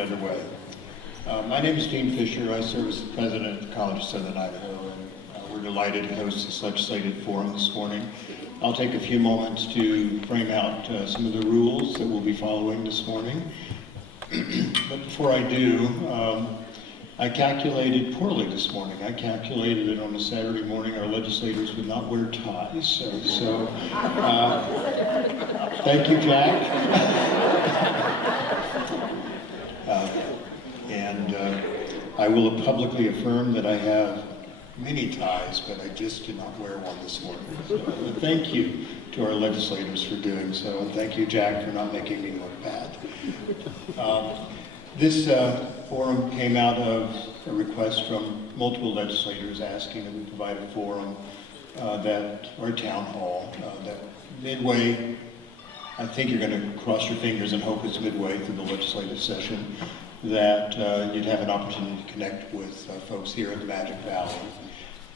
underway. My name is Dean Fisher. I serve as the president of the College of Southern Idaho, and we're delighted to host this legislative forum this morning. I'll take a few moments to frame out some of the rules that we'll be following this morning. But before I do, I calculated poorly this morning. I calculated that on a Saturday morning our legislators would not wear ties. Thank you, Jack. I will publicly affirm that I have many ties, but I just did not wear one this morning. So thank you to our legislators for doing so, and thank you, Jack, for not making me look bad. This forum came out of a request from multiple legislators asking that we provide a forum or a town hall that midway, I think you're going to cross your fingers and hope it's midway through the legislative session, that you'd have an opportunity to connect with folks here in the Magic Valley.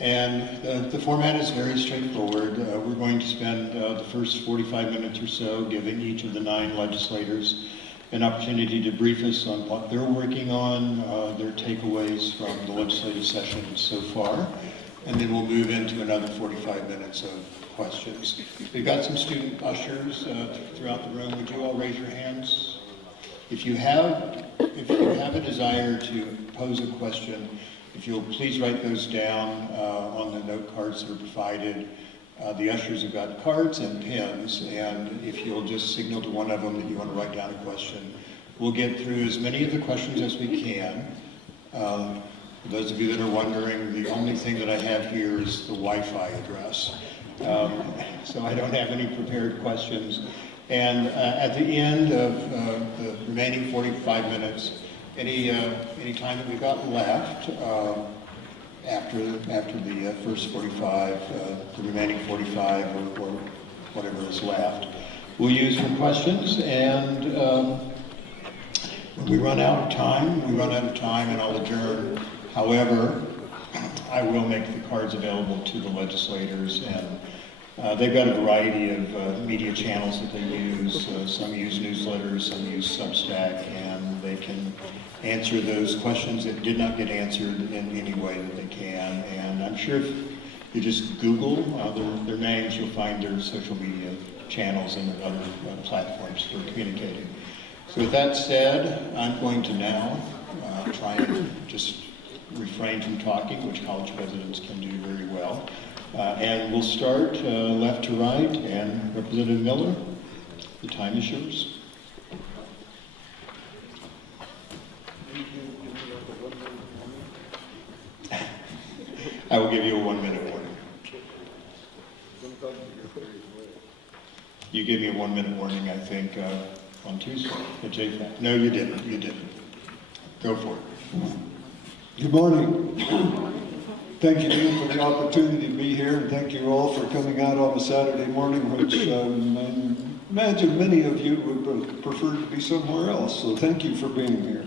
And the format is very straightforward. We're going to spend the first 45 minutes or so giving each of the 9 legislators an opportunity to brief us on what they're working on, their takeaways from the legislative session so far, and then we'll move into another 45 minutes of questions. We've got some student ushers throughout the room. Would you all raise your hands? If you have a desire to pose a question, if you'll please write those down on the note cards that are provided. The ushers have got cards and pens, and if you'll just signal to one of them that you want to write down a question, we'll get through as many of the questions as we can. For those of you that are wondering, the only thing that I have here is the Wi-Fi address. So I don't have any prepared questions. And at the end of the remaining 45 minutes, any time that we've got left, after the first 45, the remaining 45 or whatever is left, we'll use for questions. And when we run out of time, and I'll adjourn. However, I will make the cards available to the legislators, and they've got a variety of media channels that they use. Some use newsletters, some use Substack, and they can answer those questions that did not get answered in any way that they can. And I'm sure if you just Google their names, you'll find their social media channels and other platforms for communicating. So with that said, I'm going to now try and just refrain from talking, which college presidents can do very well. And we'll start left to right, and Representative Miller, the time is yours. I will give you a 1-minute warning. You gave me a 1-minute warning, I think, on Tuesday at JFAC. No, you didn't. You didn't. Go for it. Good morning. Thank you, Dean, for the opportunity to be here, and thank you all for coming out on a Saturday morning, which I imagine many of you would prefer to be somewhere else, so thank you for being here.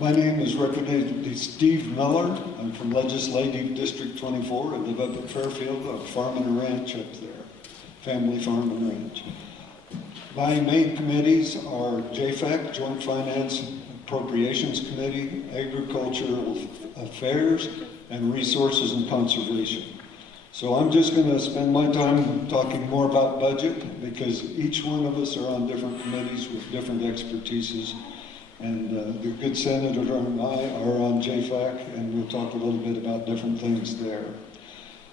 My name is Representative Steve Miller. I'm from Legislative District 24. I live up at Fairfield, a farm and a ranch up there, family farm and ranch. My main committees are JFAC, Joint Finance Appropriations Committee, Agricultural Affairs, and Resources and Conservation. So I'm just going to spend my time talking more about budget, because each one of us are on different committees with different expertises. And the good senator and I are on JFAC, and we'll talk a little bit about different things there.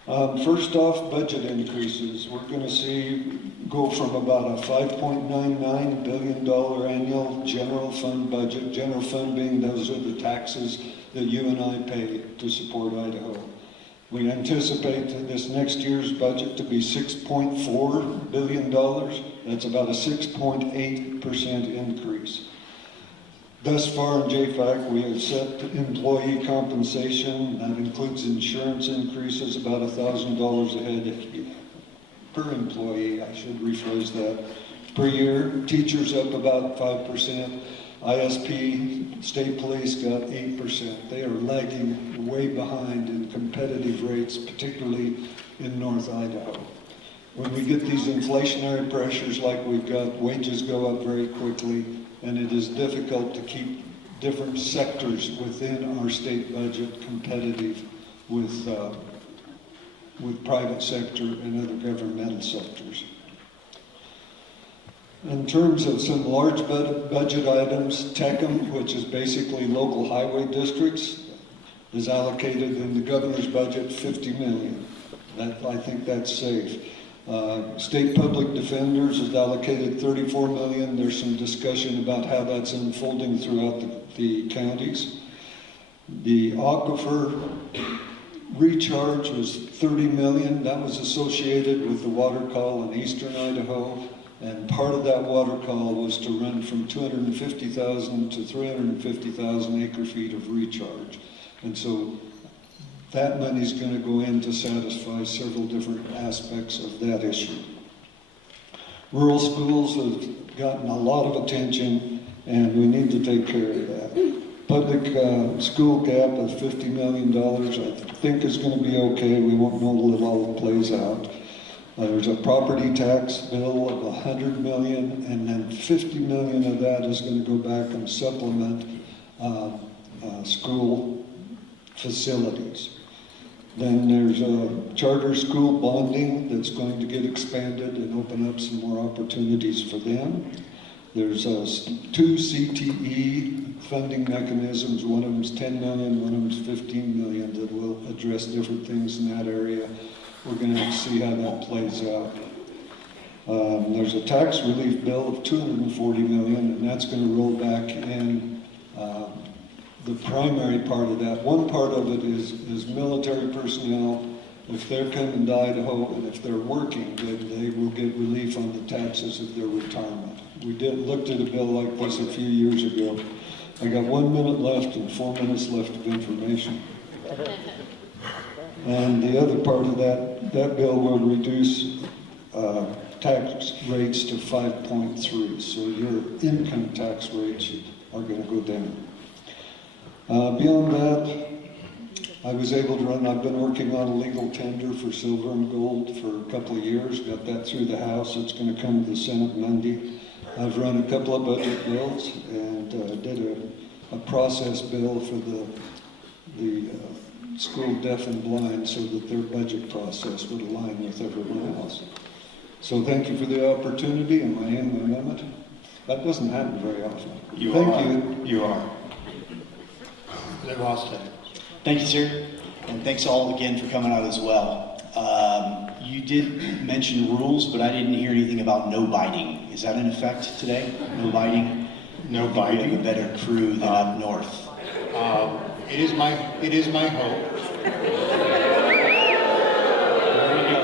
First off, budget increases. We're going to go from about a $5.99 billion annual general fund budget, general fund being those are the taxes that you and I pay to support Idaho. We anticipate this next year's budget to be $6.4 billion. That's about a 6.8% increase. Thus far in JFAC, we have set employee compensation. That includes insurance increases, about $1,000 a head per employee, I should rephrase that, per year. Teachers up about 5%. ISP, state police got 8%. They are lagging way behind in competitive rates, particularly in North Idaho. When we get these inflationary pressures like we've got, wages go up very quickly, and it is difficult to keep different sectors within our state budget competitive with private sector and other governmental sectors. In terms of some large budget items, TECM, which is basically local highway districts, is allocated in the governor's budget $50 million. I think that's safe. State Public Defenders is allocated $34 million. There's some discussion about how that's unfolding throughout the counties. The aquifer recharge was $30 million. That was associated with the water call in eastern Idaho. And part of that water call was to run from 250,000 to 350,000 acre feet of recharge. And so that money's going to go in to satisfy several different aspects of that issue. Rural schools have gotten a lot of attention, and we need to take care of that. Public school gap of $50 million, I think is going to be okay. We won't know till it all plays out. There's a property tax bill of $100 million, and then $50 million of that is going to go back and supplement school facilities. Then there's a charter school bonding that's going to get expanded and open up some more opportunities for them. There's 2 CTE funding mechanisms. One of them is $10 million, one of them is $15 million that will address different things in that area. We're going to see how that plays out. There's a tax relief bill of $240 million, and that's going to roll back in the primary part of that. One part of it is military personnel. If they're coming to Idaho and if they're working, then they will get relief on the taxes of their retirement. We looked at a bill like this a few years ago. I got 1 minute left and 4 minutes left of information. And the other part of that bill will reduce tax rates to 5.3. So your income tax rates are going to go down. Beyond that, I was able to run, I've been working on a legal tender for silver and gold for a couple of years, got that through the House. It's going to come to the Senate Monday. I've run a couple of budget bills and did a process bill for the school deaf and blind so that their budget process would align with everyone else. So thank you for the opportunity. Am I in my amendment? That doesn't happen very often. Thank you. You are. Live Austin. Thank you, sir. And thanks all again for coming out as well. You did mention rules, but I didn't hear anything about no biting. Is that in effect today? No biting? No We biting. have a better crew than up north. It is my hope. There we go.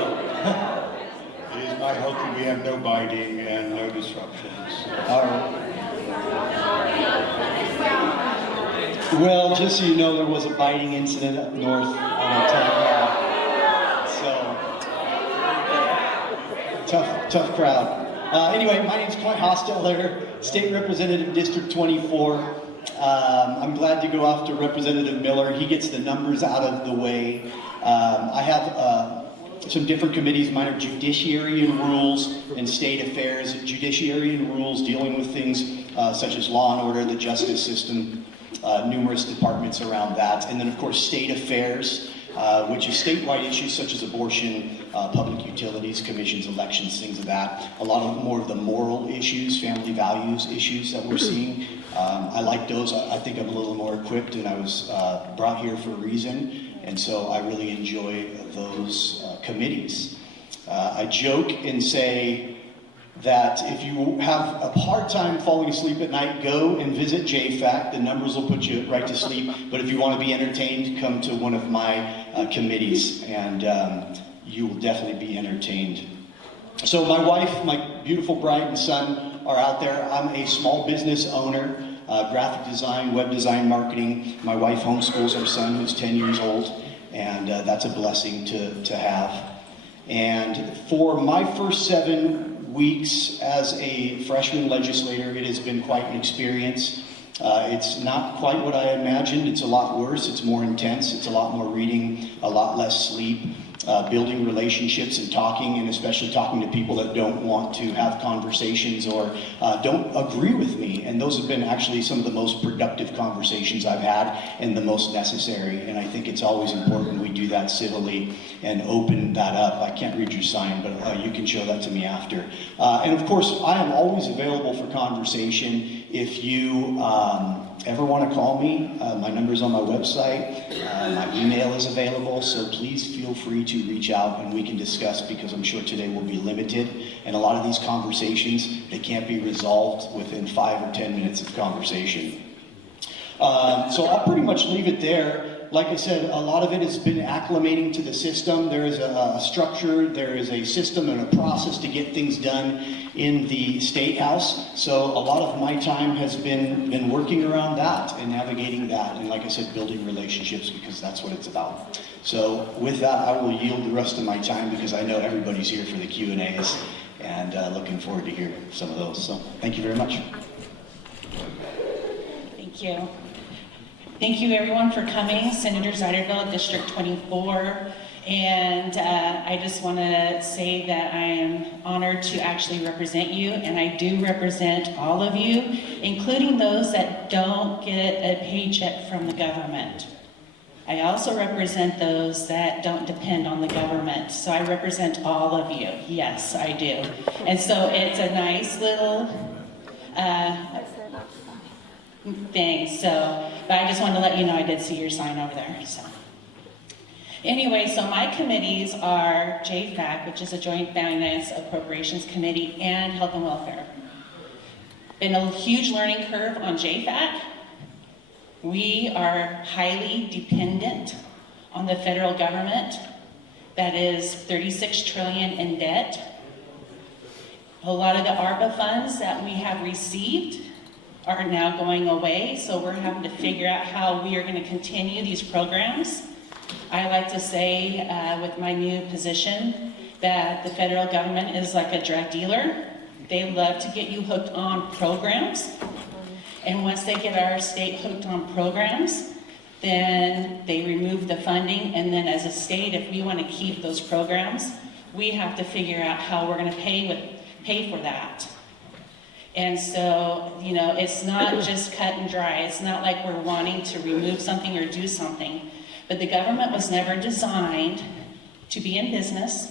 It is my hope that we have no biting and no disruptions. All right. Well, just so you know, there was a biting incident up north on a town hall. So, tough crowd. Anyway, my name's Clint Hosteller, State Representative District 24. I'm glad to go off to Representative Miller. He gets the numbers out of the way. I have some different committees. Mine are Judiciary and Rules and State Affairs. Judiciary and Rules dealing with things such as law and order, the justice system, numerous departments around that. And then, of course, State Affairs, which is statewide issues such as abortion, public utilities, commissions, elections, things of that. A lot of more of the moral issues, family values issues that we're seeing. I like those. I think I'm a little more equipped, and I was brought here for a reason. And so I really enjoy those committees. I joke and say that if you have a hard time falling asleep at night, go and visit JFAC. The numbers will put you right to sleep. But if you want to be entertained, come to one of my committees, and you will definitely be entertained. So my wife, my beautiful bride and son are out there. I'm a small business owner, graphic design, web design, marketing. My wife homeschools our son, who's 10 years old, and that's a blessing to have. And for my first 7 weeks as a freshman legislator, it has been quite an experience. It's not quite what I imagined. It's a lot worse. It's more intense. It's a lot more reading, a lot less sleep, building relationships and talking, and especially talking to people that don't want to have conversations or don't agree with me. And those have been actually some of the most productive conversations I've had and the most necessary. And I think it's always important we do that civilly and open that up. I can't read your sign, but you can show that to me after. And of course, I am always available for conversation. If you ever want to call me, my number's on my website. My email is available, so please feel free to reach out and we can discuss, because I'm sure today will be limited. And a lot of these conversations, they can't be resolved within 5 or 10 minutes of conversation. So I'll pretty much leave it there. Like I said, a lot of it has been acclimating to the system. There is a structure, there is a system and a process to get things done in the State House. So a lot of my time has been working around that and navigating that. And like I said, building relationships, because that's what it's about. So with that, I will yield the rest of my time, because I know everybody's here for the Q&As, and looking forward to hear some of those. So thank you very much. Thank you. Thank you everyone for coming. Senator Zeiderville, District 24. And I just want to say that I am honored to actually represent you, and I do represent all of you, including those that don't get a paycheck from the government. I also represent those that don't depend on the government. So I represent all of you. Yes, I do. And so it's a nice little thing. So, but I just wanted to let you know I did see your sign over there. So. Anyway, so my committees are JFAC, which is a Joint Finance Appropriations Committee, and Health and Welfare. Been a huge learning curve on JFAC. We are highly dependent on the federal government that is $36 trillion in debt. A lot of the ARPA funds that we have received are now going away, so we're having to figure out how we are going to continue these programs. I like to say with my new position that the federal government is like a drug dealer. They love to get you hooked on programs. And once they get our state hooked on programs, then they remove the funding. And then as a state, if we want to keep those programs, we have to figure out how we're going to pay for that. And so, you know, it's not just cut and dry. It's not like we're wanting to remove something or do something. But the government was never designed to be in business.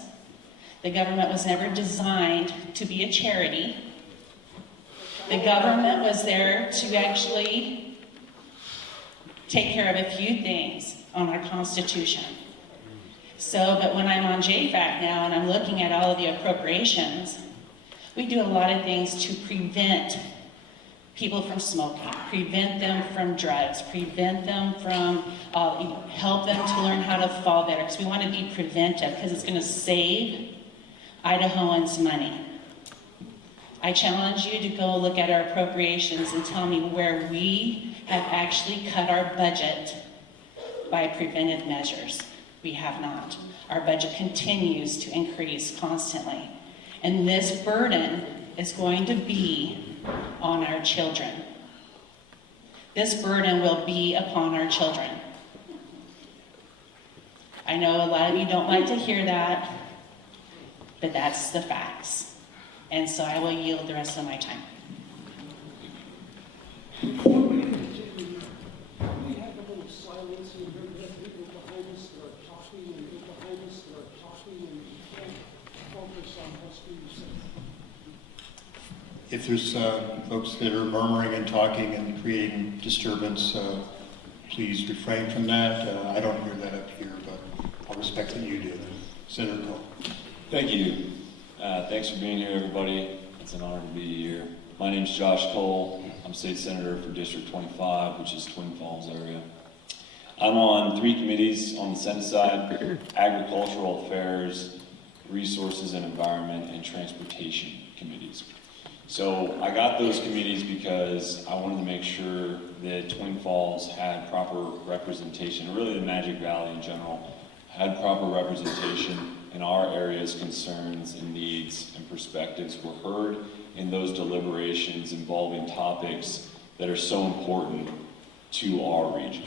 The government was never designed to be a charity. The government was there to actually take care of a few things on our Constitution. So, but when I'm on JFAC now and I'm looking at all of the appropriations, we do a lot of things to prevent people from smoking, prevent them from drugs, prevent them from, help them to learn how to fall better, because we want to be preventive, because it's going to save Idahoans money. I challenge you to go look at our appropriations and tell me where we have actually cut our budget by preventive measures. We have not. Our budget continues to increase constantly. And this burden is going to be on our children. This burden will be upon our children. I know a lot of you don't like to hear that, but that's the facts. And so I will yield the rest of my time. If there's folks that are murmuring and talking and creating disturbance, please refrain from that. I don't hear that up here, but I'll respect that you do. Senator Cole. Thank you. Thanks for being here, everybody. It's an honor to be here. My name's Josh Cole. I'm State Senator for District 25, which is Twin Falls area. I'm on 3 committees on the Senate side: Agricultural Affairs, Resources and Environment, and Transportation committees. So I got those committees because I wanted to make sure that Twin Falls had proper representation, really the Magic Valley in general, had proper representation, and our area's concerns and needs and perspectives were heard in those deliberations involving topics that are so important to our region.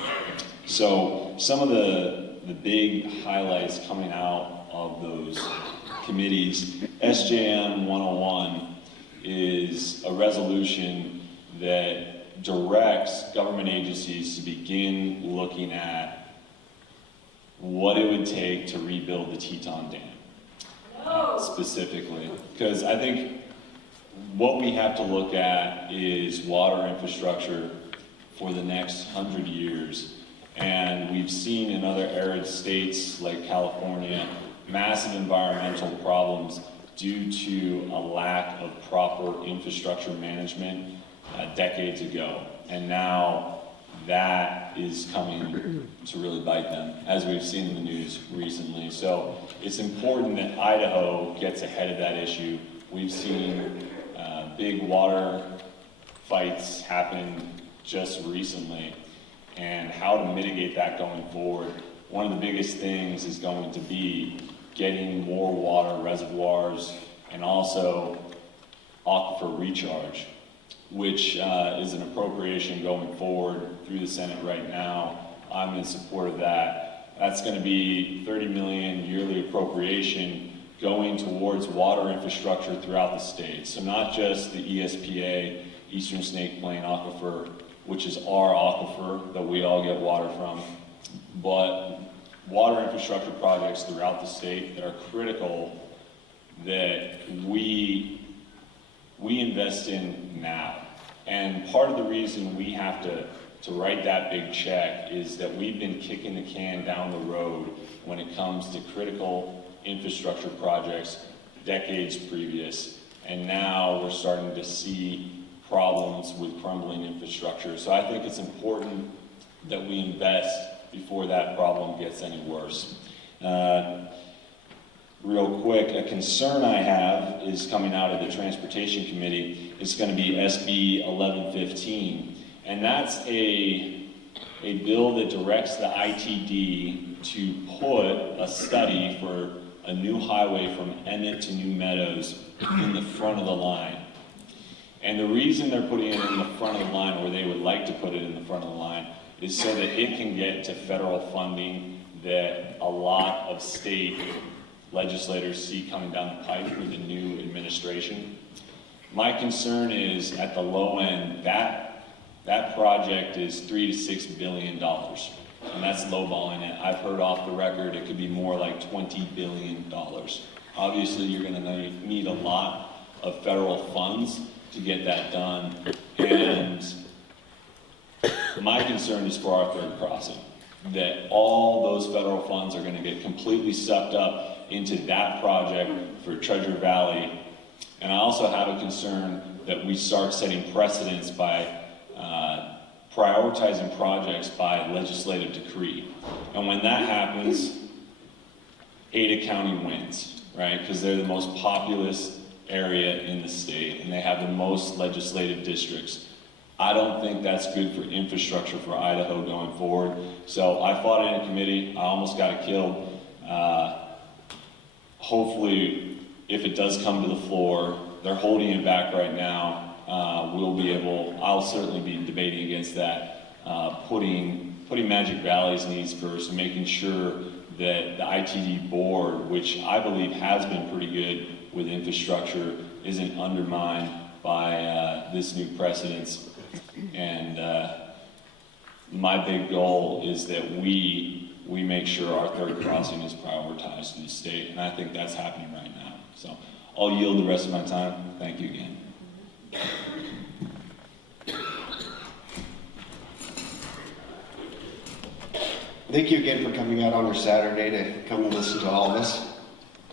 So some of the big highlights coming out of those committees, SJM 101 is a resolution that directs government agencies to begin looking at what it would take to rebuild the Teton Dam, specifically. Because I think what we have to look at is water infrastructure for the next 100 years. And we've seen in other arid states like California, massive environmental problems due to a lack of proper infrastructure management decades ago. And now that is coming to really bite them, as we've seen in the news recently. So it's important that Idaho gets ahead of that issue. We've seen big water fights happen just recently, and how to mitigate that going forward. One of the biggest things is going to be getting more water reservoirs and also aquifer recharge, which is an appropriation going forward through the Senate right now. I'm in support of that. That's going to be $30 million yearly appropriation going towards water infrastructure throughout the state. So not just the ESPA, Eastern Snake Plain Aquifer, which is our aquifer that we all get water from, but water infrastructure projects throughout the state that are critical that we invest in now. And part of the reason we have to write that big check is that we've been kicking the can down the road when it comes to critical infrastructure projects decades previous, and now we're starting to see problems with crumbling infrastructure. So I think it's important that we invest before that problem gets any worse. Real quick, a concern I have is coming out of the Transportation Committee. It's going to be SB 1115, and that's a bill that directs the ITD to put a study for a new highway from Emmett to New Meadows in the front of the line. And the reason they're putting it in the front of the line, or they would like to put it in the front of the line, is so that it can get to federal funding that a lot of state legislators see coming down the pipe with the new administration. My concern is at the low end, that project is $3 to $6 billion, and that's lowballing it. I've heard off the record it could be more like $20 billion. Obviously, you're going to need a lot of federal funds to get that done, and my concern is for our third crossing, that all those federal funds are going to get completely sucked up into that project for Treasure Valley. And I also have a concern that we start setting precedents by prioritizing projects by legislative decree. And when that happens, Ada County wins, right? Because they're the most populous area in the state, and they have the most legislative districts. I don't think that's good for infrastructure for Idaho going forward. So I fought it in committee. I almost got it killed. Hopefully, if it does come to the floor, they're holding it back right now. I'll certainly be debating against that, putting Magic Valley's needs first and making sure that the ITD board, which I believe has been pretty good with infrastructure, isn't undermined by this new precedence. And my big goal is that we make sure our third crossing is prioritized in the state, and I think that's happening right now. So I'll yield the rest of my time. Thank you again. Thank you again for coming out on your Saturday to come and listen to all of us.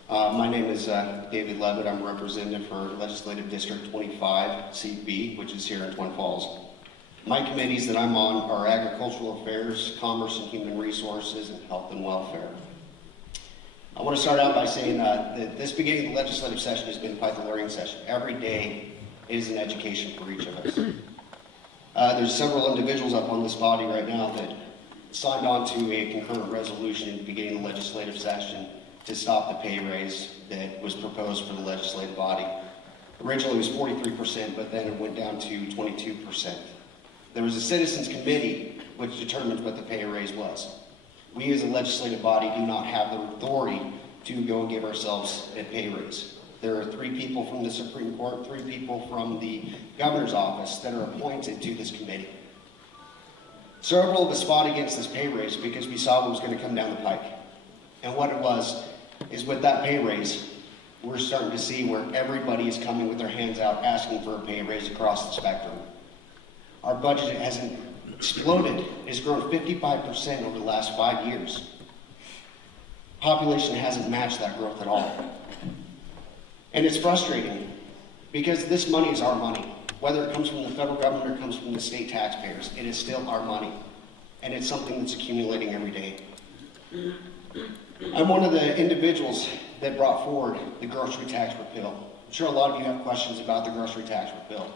My name is David Levitt. I'm a representative for Legislative District 25, Seat B, which is here in Twin Falls. My committees that I'm on are Agricultural Affairs, Commerce and Human Resources, and Health and Welfare. I want to start out by saying that this beginning of the legislative session has been quite the learning session. Every day is an education for each of us. There's several individuals up on this body right now that signed on to a concurrent resolution in the beginning of the legislative session to stop the pay raise that was proposed for the legislative body. Originally it was 43%, but then it went down to 22%. There was a citizens committee which determines what the pay raise was. We as a legislative body do not have the authority to go and give ourselves a pay raise. There are 3 people from the Supreme Court, 3 people from the governor's office that are appointed to this committee. Several of us fought against this pay raise because we saw what was going to come down the pike. And what it was is with that pay raise, we're starting to see where everybody is coming with their hands out asking for a pay raise across the spectrum. Our budget hasn't exploded. It's grown 55% over the last 5 years. Population hasn't matched that growth at all. And it's frustrating because this money is our money. Whether it comes from the federal government or comes from the state taxpayers, it is still our money. And it's something that's accumulating every day. I'm one of the individuals that brought forward the grocery tax repeal. I'm sure a lot of you have questions about the grocery tax repeal.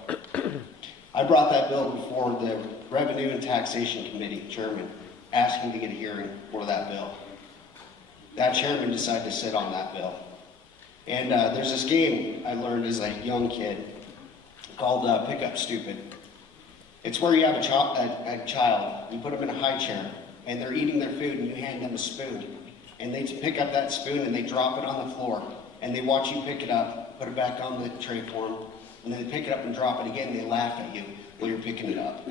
I brought that bill before the Revenue and Taxation Committee chairman, asking to get a hearing for that bill. That chairman decided to sit on that bill. And there's this game I learned as a young kid called Pick Up Stupid. It's where you have a child, you put them in a high chair, and they're eating their food, and you hand them a spoon. And they pick up that spoon, and they drop it on the floor. And they watch you pick it up, put it back on the tray for them, and then they pick it up and drop it again, and they laugh at you while you're picking it up.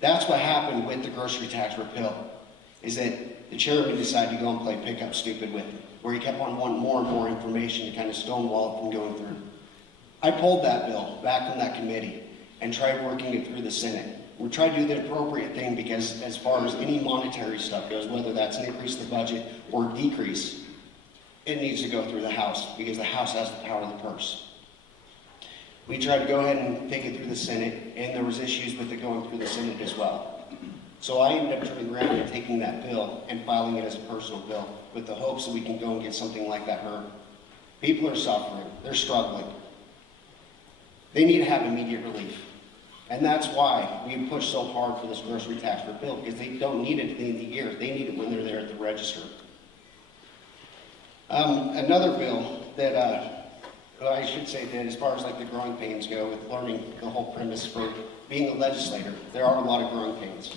That's what happened with the grocery tax repeal, is that the chairman decided to go and play Pick Up Stupid with it, where he kept on wanting more and more information to kind of stonewall it from going through. I pulled that bill back from that committee and tried working it through the Senate. We tried to do the appropriate thing because as far as any monetary stuff goes, whether that's an increase in the budget or decrease, it needs to go through the House because the House has the power of the purse. We tried to go ahead and take it through the Senate, and there was issues with it going through the Senate as well. So I ended up turning around and taking that bill and filing it as a personal bill with the hopes that we can go and get something like that heard. People are suffering. They're struggling. They need to have immediate relief. And that's why we push so hard for this grocery tax repeal, because they don't need it at the end of the year. They need it when they're there at the register. Another bill that, I should say that as far as like the growing pains go, with learning the whole premise for being a legislator, there are a lot of growing pains.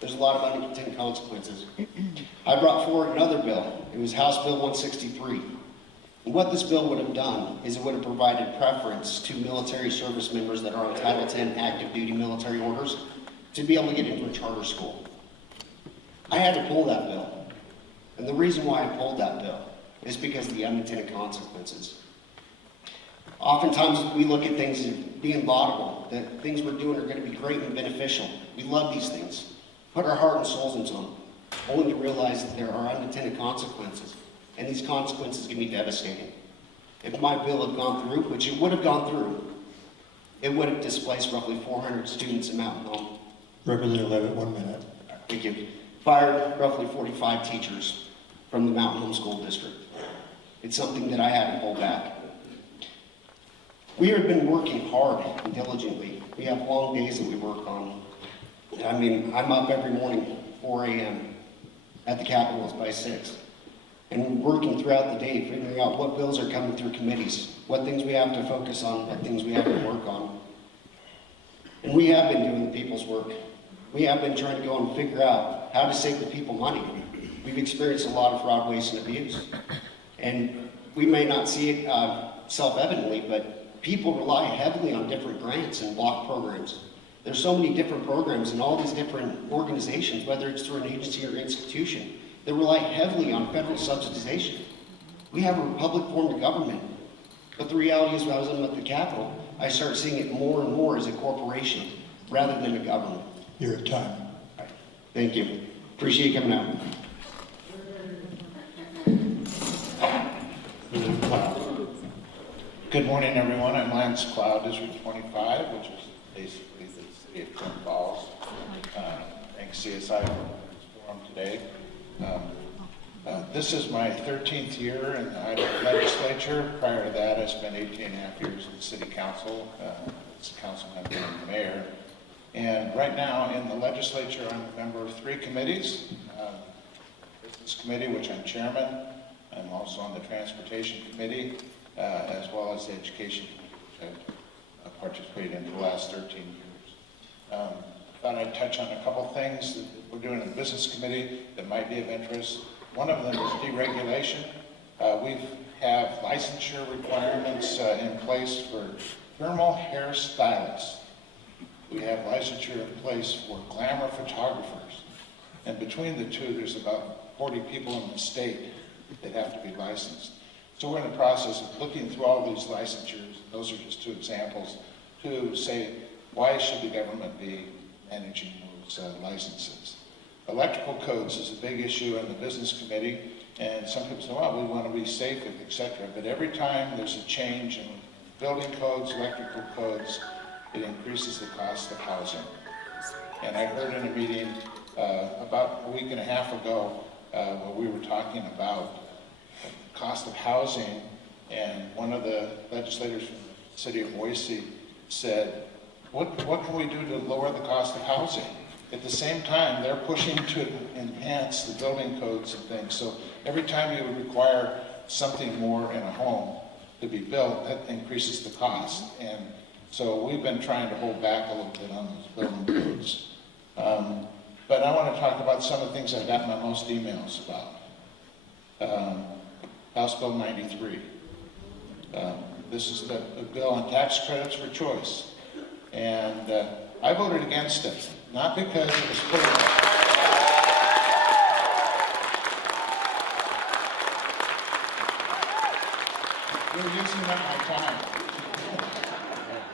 There's a lot of unintended consequences. I brought forward another bill. It was House Bill 163. And what this bill would have done is it would have provided preference to military service members that are on Title 10 active duty military orders to be able to get into a charter school. I had to pull that bill. And the reason why I pulled that bill is because of the unintended consequences. Oftentimes we look at things as being laudable, that things we're doing are going to be great and beneficial. We love these things. Put our heart and souls into them, only to realize that there are unintended consequences. And these consequences can be devastating. If my bill had gone through, which it would have gone through, it would have displaced roughly 400 students in Mountain Home. Representative Levitt, 1 minute. Thank you. Fired roughly 45 teachers from the Mountain Home School District. It's something that I had to pull back. We have been working hard and diligently. We have long days that we work on. I mean, I'm up every morning, 4 a.m. at the Capitol by 6. And working throughout the day, figuring out what bills are coming through committees, what things we have to focus on, what things we have to work on. And we have been doing the people's work. We have been trying to go and figure out how to save the people money. We've experienced a lot of fraud, waste, and abuse. And we may not see it self-evidently, but people rely heavily on different grants and block programs. There's so many different programs in all these different organizations, whether it's through an agency or institution, that rely heavily on federal subsidization. We have a republic form of government, but the reality is when I was at the Capitol, I started seeing it more and more as a corporation rather than a government. You're at time. Right. Thank you. Appreciate you coming out. Representative Cloud. Good morning, everyone. I'm Lance Cloud, District 25, which is basically the city of Twin Falls. Thanks CSI for this forum today. This is my 13th year in the Idaho legislature. Prior to that, I spent 18 and a half years in the city council as a council member and the mayor. And right now in the legislature, I'm a member of 3 committees. Business committee, which I'm chairman. I'm also on the transportation committee, as well as the education committee, which I've participated in for the last 13 years. thought I'd touch on a couple things that we're doing in the business committee that might be of interest. One of them is deregulation. We have licensure requirements in place for thermal hair stylists. We have licensure in place for glamour photographers. And between the two, there's about 40 people in the state that have to be licensed. So we're in the process of looking through all these licensures. Those are just two examples to say, why should the government be managing those licenses? Electrical codes is a big issue in the business committee, and some people say, well, we want to be safe, etc. But every time there's a change in building codes, electrical codes, it increases the cost of housing. And I heard in a meeting about a week and a half ago where we were talking about the cost of housing, and one of the legislators from the city of Boise said, what can we do to lower the cost of housing? At the same time, they're pushing to enhance the building codes and things. So every time you require something more in a home to be built, that increases the cost. And so we've been trying to hold back a little bit on those building codes. But I want to talk about some of the things I've gotten my most emails about. House Bill 93. This is the bill on tax credits for choice. And I voted against it, not because it was political. You're using up my time.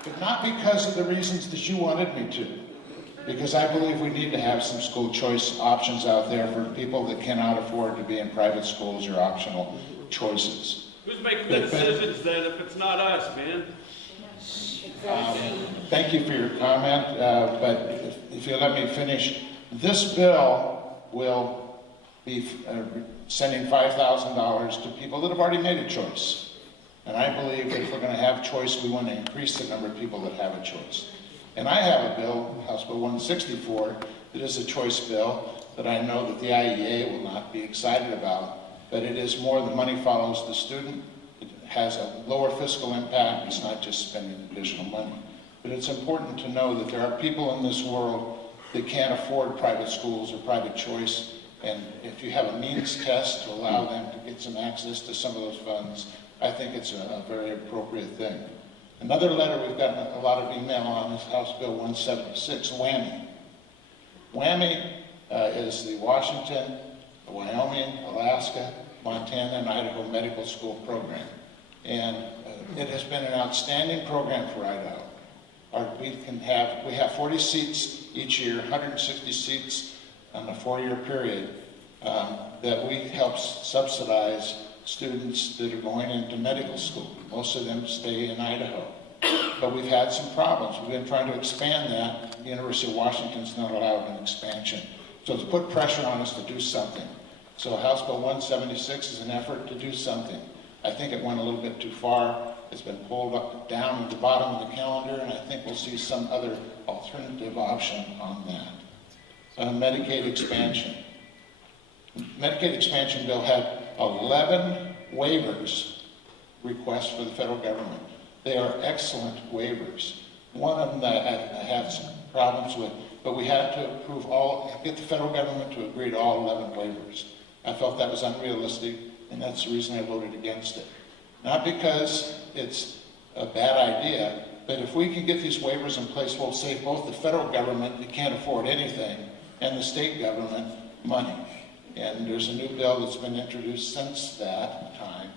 But not because of the reasons that you wanted me to. Because I believe we need to have some school choice options out there for people that cannot afford to be in private schools or optional choices. Who's making the decisions then if it's not us, man? Thank you for your comment, but if you let me finish, this bill will be sending $5,000 to people that have already made a choice. And I believe if we're going to have choice, we want to increase the number of people that have a choice. And I have a bill, House Bill 164, that is a choice bill that I know that the IEA will not be excited about, but it is more the money follows the student. It has a lower fiscal impact. It's not just spending additional money. But it's important to know that there are people in this world that can't afford private schools or private choice. And if you have a means test to allow them to get some access to some of those funds, I think it's a very appropriate thing. Another letter we've gotten a lot of email on is House Bill 176, WWAMI. WWAMI is the Washington, Wyoming, Alaska, Montana, and Idaho Medical School program. And it has been an outstanding program for Idaho. We have 40 seats each year, 160 seats on a 4-year period that we help subsidize students that are going into medical school. Most of them stay in Idaho. But we've had some problems. We've been trying to expand that. The University of Washington's not allowed an expansion. So it's put pressure on us to do something. So House Bill 176 is an effort to do something. I think it went a little bit too far. It's been pulled up down at the bottom of the calendar, and I think we'll see some other alternative option on that. Medicaid expansion. Medicaid expansion bill had 11 waivers requests for the federal government. They are excellent waivers. One of them that I had some problems with, but we had to get the federal government to agree to all 11 waivers. I felt that was unrealistic, and that's the reason I voted against it. Not because it's a bad idea, but if we can get these waivers in place, we'll save both the federal government, that can't afford anything, and the state government money. And there's a new bill that's been introduced since that time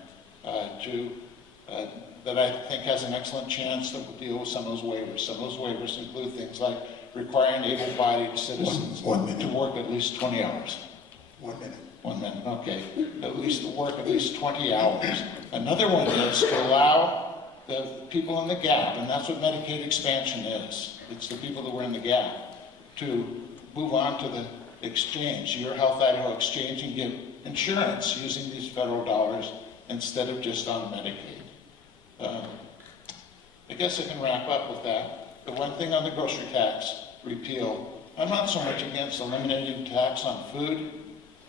that I think has an excellent chance to deal with some of those waivers. Some of those waivers include things like requiring able-bodied citizens to work at least 20 hours. 1 minute. 1 minute, okay. At least work at least 20 hours. Another one is to allow the people in the gap, and that's what Medicaid expansion is. It's the people that were in the gap to move on to the exchange, Your Health Idaho exchange, and give insurance using these federal dollars instead of just on Medicaid. I guess I can wrap up with that. The one thing on the grocery tax repeal, I'm not so much against eliminating tax on food,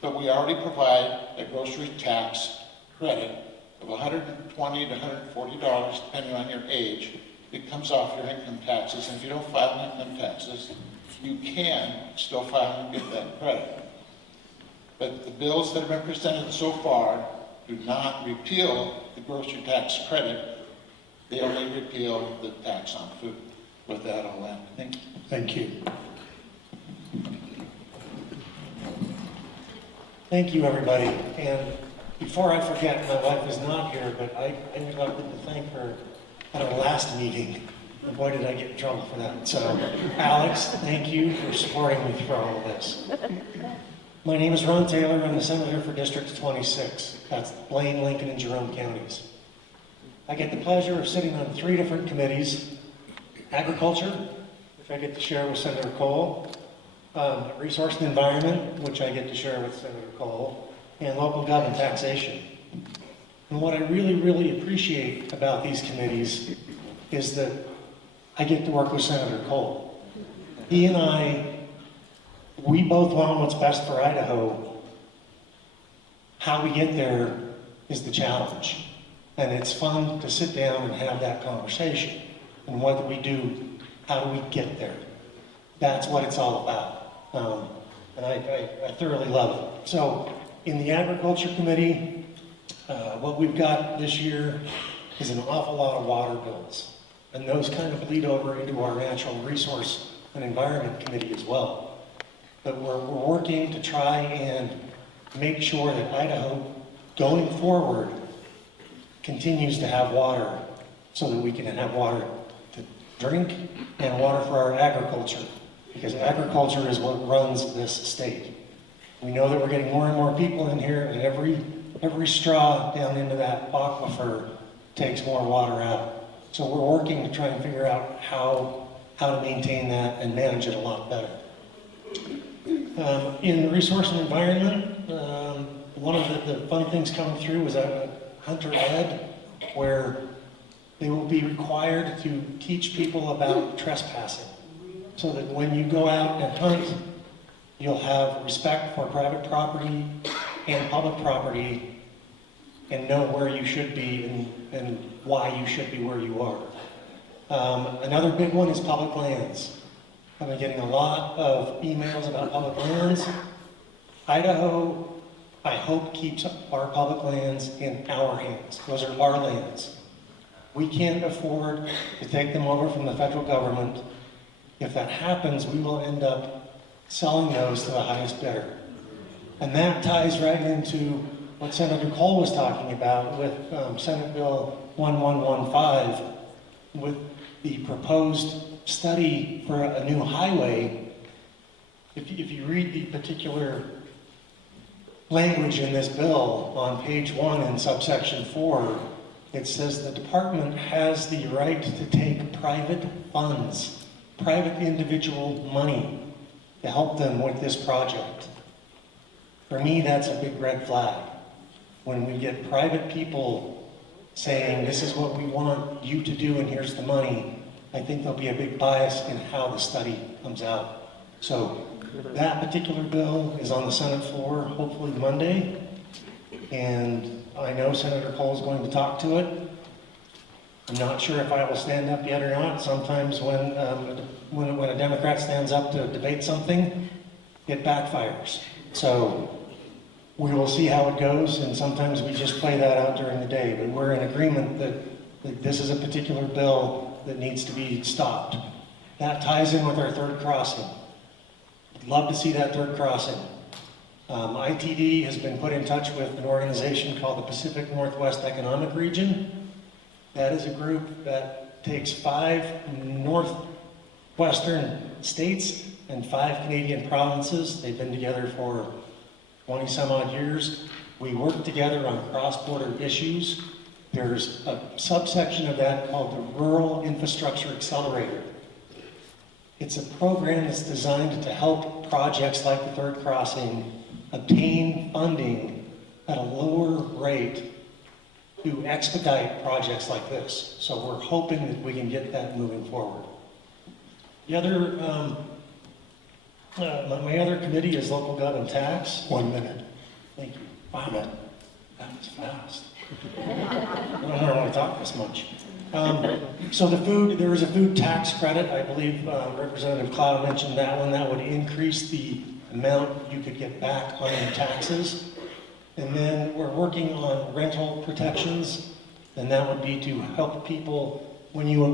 but we already provide a grocery tax credit of $120 to $140, depending on your age. It comes off your income taxes, and if you don't file income taxes, you can still file and get that credit. But the bills that have been presented so far do not repeal the grocery tax credit. They only repeal the tax on food. With that, I'll end. Thank you. Thank you. Thank you, everybody. And before I forget, my wife is not here, but I neglected to thank her at our last meeting. And boy, did I get in trouble for that. So, Alex, thank you for supporting me through all of this. My name is Ron Taylor. I'm the senator for District 26. That's Blaine, Lincoln, and Jerome counties. I get the pleasure of sitting on 3 different committees. Agriculture, which I get to share with Senator Cole. Resource and Environment, which I get to share with Senator Cole. And Local Government Taxation. And what I really, really appreciate about these committees is that I get to work with Senator Cole. He and I, we both want what's best for Idaho. How we get there is the challenge. And it's fun to sit down and have that conversation. And what do we do? How do we get there? That's what it's all about. And I thoroughly love it. So in the Agriculture Committee, what we've got this year is an awful lot of water bills. And those kind of bleed over into our Natural Resource and Environment Committee as well. But we're working to try and make sure that Idaho, going forward, continues to have water so that we can have water to drink and water for our agriculture. Because agriculture is what runs this state. We know that we're getting more and more people in here, and every straw down into that aquifer takes more water out. So we're working to try and figure out how to maintain that and manage it a lot better. In Resource and Environment, one of the fun things coming through was a Hunter Ed, where they will be required to teach people about trespassing, so that when you go out and hunt, you'll have respect for private property and public property and know where you should be and why you should be where you are. Another big one is public lands. I've been getting a lot of emails about public lands. Idaho, I hope, keeps our public lands in our hands. Those are our lands. We can't afford to take them over from the federal government. If that happens, we will end up selling those to the highest bidder. And that ties right into what Senator Cole was talking about with Senate Bill 1115, with the proposed study for a new highway. If you read the particular language in this bill on page 1 in subsection 4, it says the department has the right to take private funds, private individual money, to help them with this project. For me, that's a big red flag. When we get private people saying, this is what we want you to do and here's the money, I think there'll be a big bias in how the study comes out. So that particular bill is on the Senate floor, hopefully Monday, and I know Senator Cole is going to talk to it. I'm not sure if I will stand up yet or not. Sometimes when a Democrat stands up to debate something, it backfires. So we will see how it goes, and sometimes we just play that out during the day. But we're in agreement that this is a particular bill that needs to be stopped. That ties in with our third crossing. I'd love to see that third crossing. ITD has been put in touch with an organization called the Pacific Northwest Economic Region. That is a group that takes 5 northwestern states and 5 Canadian provinces. They've been together for 20 some odd years. We work together on cross-border issues. There's a subsection of that called the Rural Infrastructure Accelerator. It's a program that's designed to help projects like the third crossing obtain funding at a lower rate to expedite projects like this. So we're hoping that we can get that moving forward. The other, my other committee is local government tax. 1 minute. Thank you. Wow, that was fast. I don't normally talk this much. So the food, there is a food tax credit. I believe Representative Cloud mentioned that one. That would increase the amount you could get back on your taxes. And then we're working on rental protections, and that would be to help people when you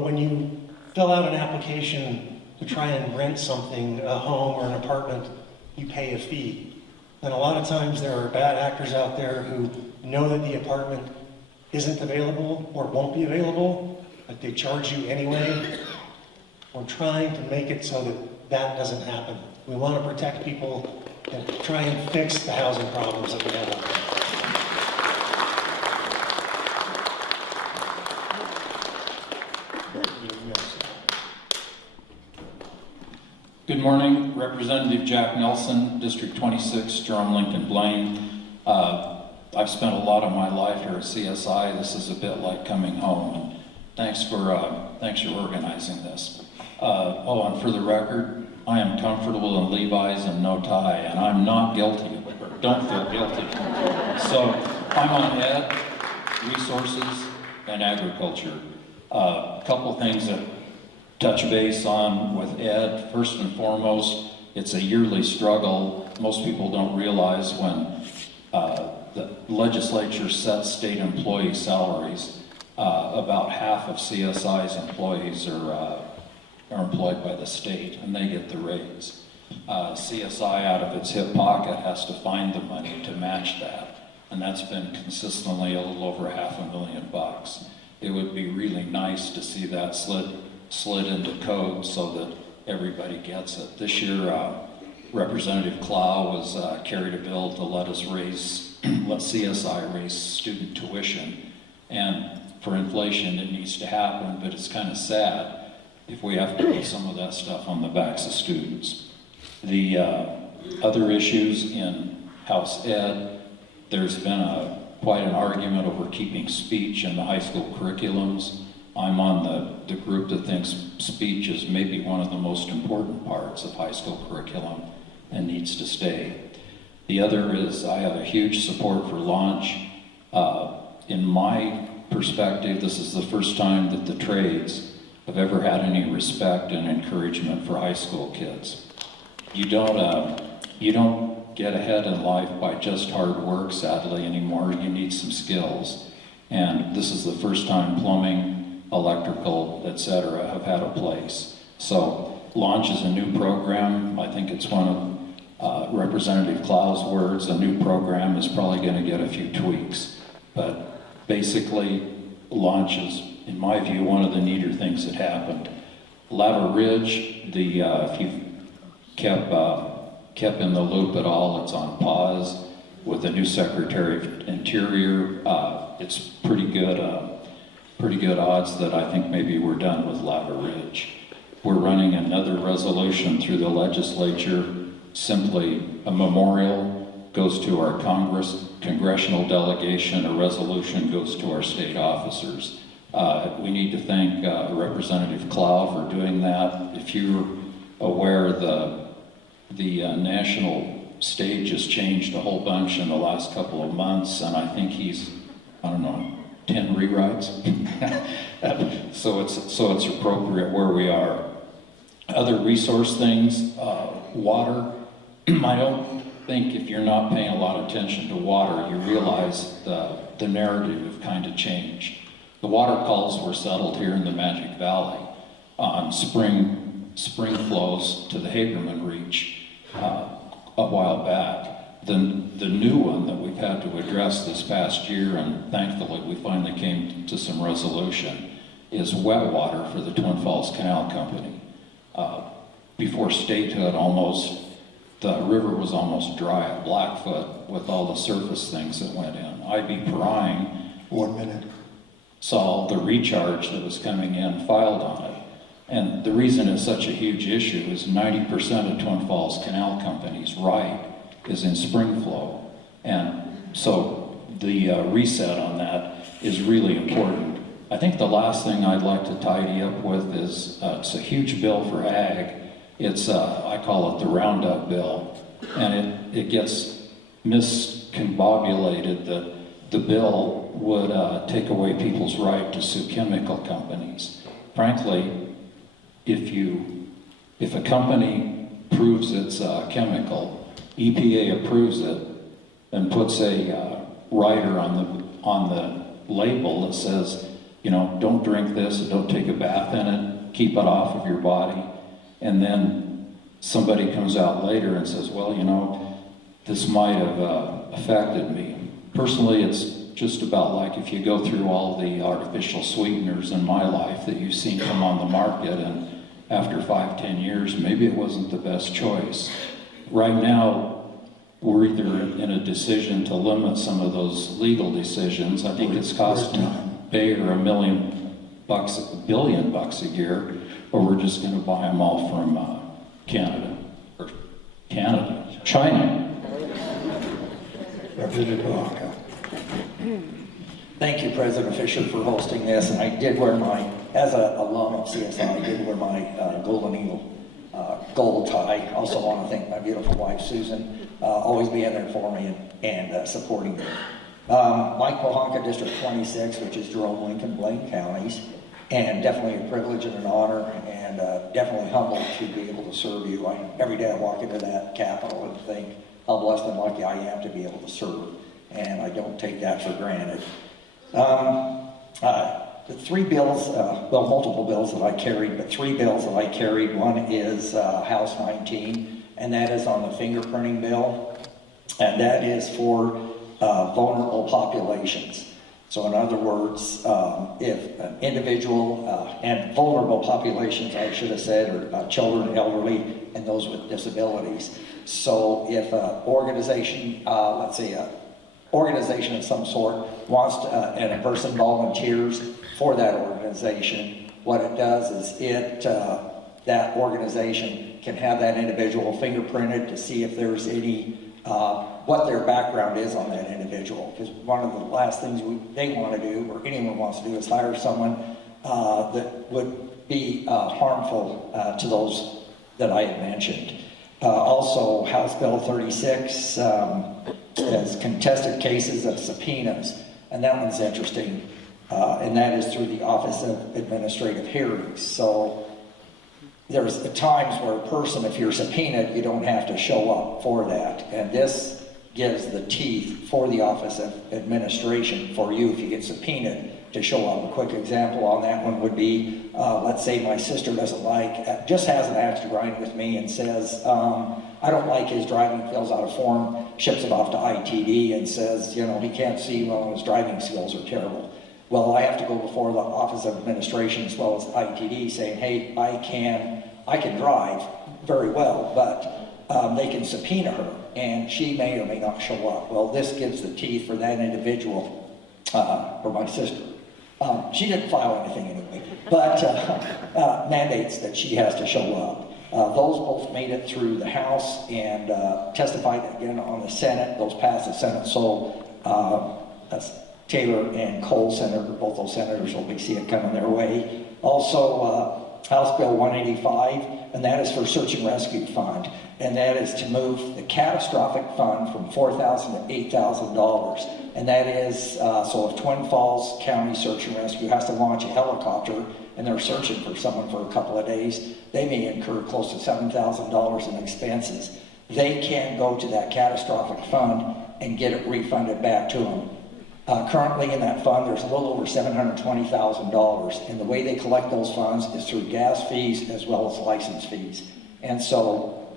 fill out an application to try and rent something, a home or an apartment, you pay a fee. And a lot of times there are bad actors out there who know that the apartment isn't available or won't be available, but they charge you anyway. We're trying to make it so that that doesn't happen. We want to protect people and try and fix the housing problems that we have out there. Good morning, Representative Jack Nelson, District 26, Jerome Lincoln Blaine. I've spent a lot of my life here at CSI. This is a bit like coming home. And thanks for organizing this. And for the record, I am comfortable in Levi's and no tie, and I'm not guilty, or don't feel guilty. So I'm on ed, resources, and agriculture. A couple things that touch base on with ed. First and foremost, it's a yearly struggle. Most people don't realize when the legislature sets state employee salaries, about half of CSI's employees are employed by the state, and they get the raise. CSI, out of its hip pocket, has to find the money to match that, and that's been consistently a little over $500,000. It would be really nice to see that slid into code so that everybody gets it. This year, Representative Clow was carried a bill to let CSI raise student tuition, and for inflation it needs to happen, but it's kind of sad if we have to put some of that stuff on the backs of students. The other issues in House Ed, there's been quite an argument over keeping speech in the high school curriculums. I'm on the group that thinks speech is maybe one of the most important parts of high school curriculum and needs to stay. The other is I have a huge support for launch. In my perspective, this is the first time that the trades have ever had any respect and encouragement for high school kids. You don't get ahead in life by just hard work, sadly, anymore. You need some skills. And this is the first time plumbing, electrical, etc. have had a place. So launch is a new program. I think it's one of Representative Clow's words. A new program is probably going to get a few tweaks. But basically, launch is, in my view, one of the neater things that happened. Lava Ridge, if you've kept in the loop at all, it's on pause with the new Secretary of Interior. It's pretty good odds that I think maybe we're done with Lava Ridge. We're running another resolution through the legislature, simply a memorial goes to our congressional delegation, a resolution goes to our state officers. We need to thank Representative Clow for doing that. If you're aware, the national stage has changed a whole bunch in the last couple of months, and I think he's, 10 rewrites. So it's appropriate where we are. Other resource things, water. I don't think if you're not paying a lot of attention to water, you realize the narrative have kind of changed. The water calls were settled here in the Magic Valley on spring flows to the Hagerman Reach a while back. The new one that we've had to address this past year, and thankfully we finally came to some resolution, is wet water for the Twin Falls Canal Company. Before statehood, the river was almost dry at Blackfoot with all the surface things that went in. IB Perrine, 1 minute. saw the recharge that was coming in, filed on it. And the reason it's such a huge issue is 90% of Twin Falls Canal Company's right is in spring flow. And so the reset on that is really important. I think the last thing I'd like to tidy up with is, it's a huge bill for ag. It's, I call it the Roundup bill. And it gets miscombobulated that the bill would take away people's right to sue chemical companies. Frankly, if a company proves it's chemical, EPA approves it, and puts a rider on the label that says, you know, don't drink this, don't take a bath in it, keep it off of your body, and then somebody comes out later and says, well, you know, this might have affected me. Personally, it's just about like if you go through all the artificial sweeteners in my life that you've seen come on the market, and after 5-10 years, maybe it wasn't the best choice. Right now, we're either in a decision to limit some of those legal decisions. I think it's costing Bayer $1 billion a year, or we're just going to buy them all from China. Representative Blanca. Thank you, President Fisher, for hosting this. And I did wear my, as an alum of CSI, I did wear my Golden Eagle gold tie. Also want to thank my beautiful wife, Susan, always being there for me and supporting me. Mike Pohanka, District 26, which is Jerome, Lincoln, Blaine counties, and definitely a privilege and an honor, and definitely humbled to be able to serve you. Every day I walk into that Capitol and think how blessed and lucky I am to be able to serve, and I don't take that for granted. The three bills, well, multiple bills that I carried, but three bills that I carried. One is House 19, and that is on the fingerprinting bill, and that is for vulnerable populations. So in other words, if an individual, and vulnerable populations, I should have said, are children, elderly, and those with disabilities. So if an organization, let's say an organization of some sort wants to, and a person volunteers for that organization, what it does is that organization can have that individual fingerprinted to see if there's any what their background is on that individual. Because one of the last things they want to do, or anyone wants to do, is hire someone that would be harmful to those that I had mentioned. Also, House Bill 36 has contested cases of subpoenas, and that one's interesting, and that is through the Office of Administrative Hearings. So there's times where a person, if you're subpoenaed, you don't have to show up for that. And this gives the teeth for the Office of Administration for you if you get subpoenaed to show up. A quick example on that one would be, let's say my sister doesn't like, just has an axe to grind with me and says, I don't like his driving, fills out a form, ships it off to ITD and says, you know, he can't see well and his driving skills are terrible. Well, I have to go before the Office of Administration as well as ITD saying, hey, I can drive very well, but they can subpoena her and she may or may not show up. Well, this gives the teeth for that individual, for my sister. She didn't file anything anyway, but mandates that she has to show up. Those both made it through the House and testified again on the Senate. Those passed the Senate, so Taylor and Cole, Senator, both those senators will see it coming their way. Also, House Bill 185, and that is for Search and Rescue Fund, and that is to move the catastrophic fund from $4,000 to $8,000. And that is, so if Twin Falls County Search and Rescue has to launch a helicopter and they're searching for someone for a couple of days, they may incur close to $7,000 in expenses. They can go to that catastrophic fund and get it refunded back to them. Currently in that fund, there's a little over $720,000, and the way they collect those funds is through gas fees as well as license fees. And so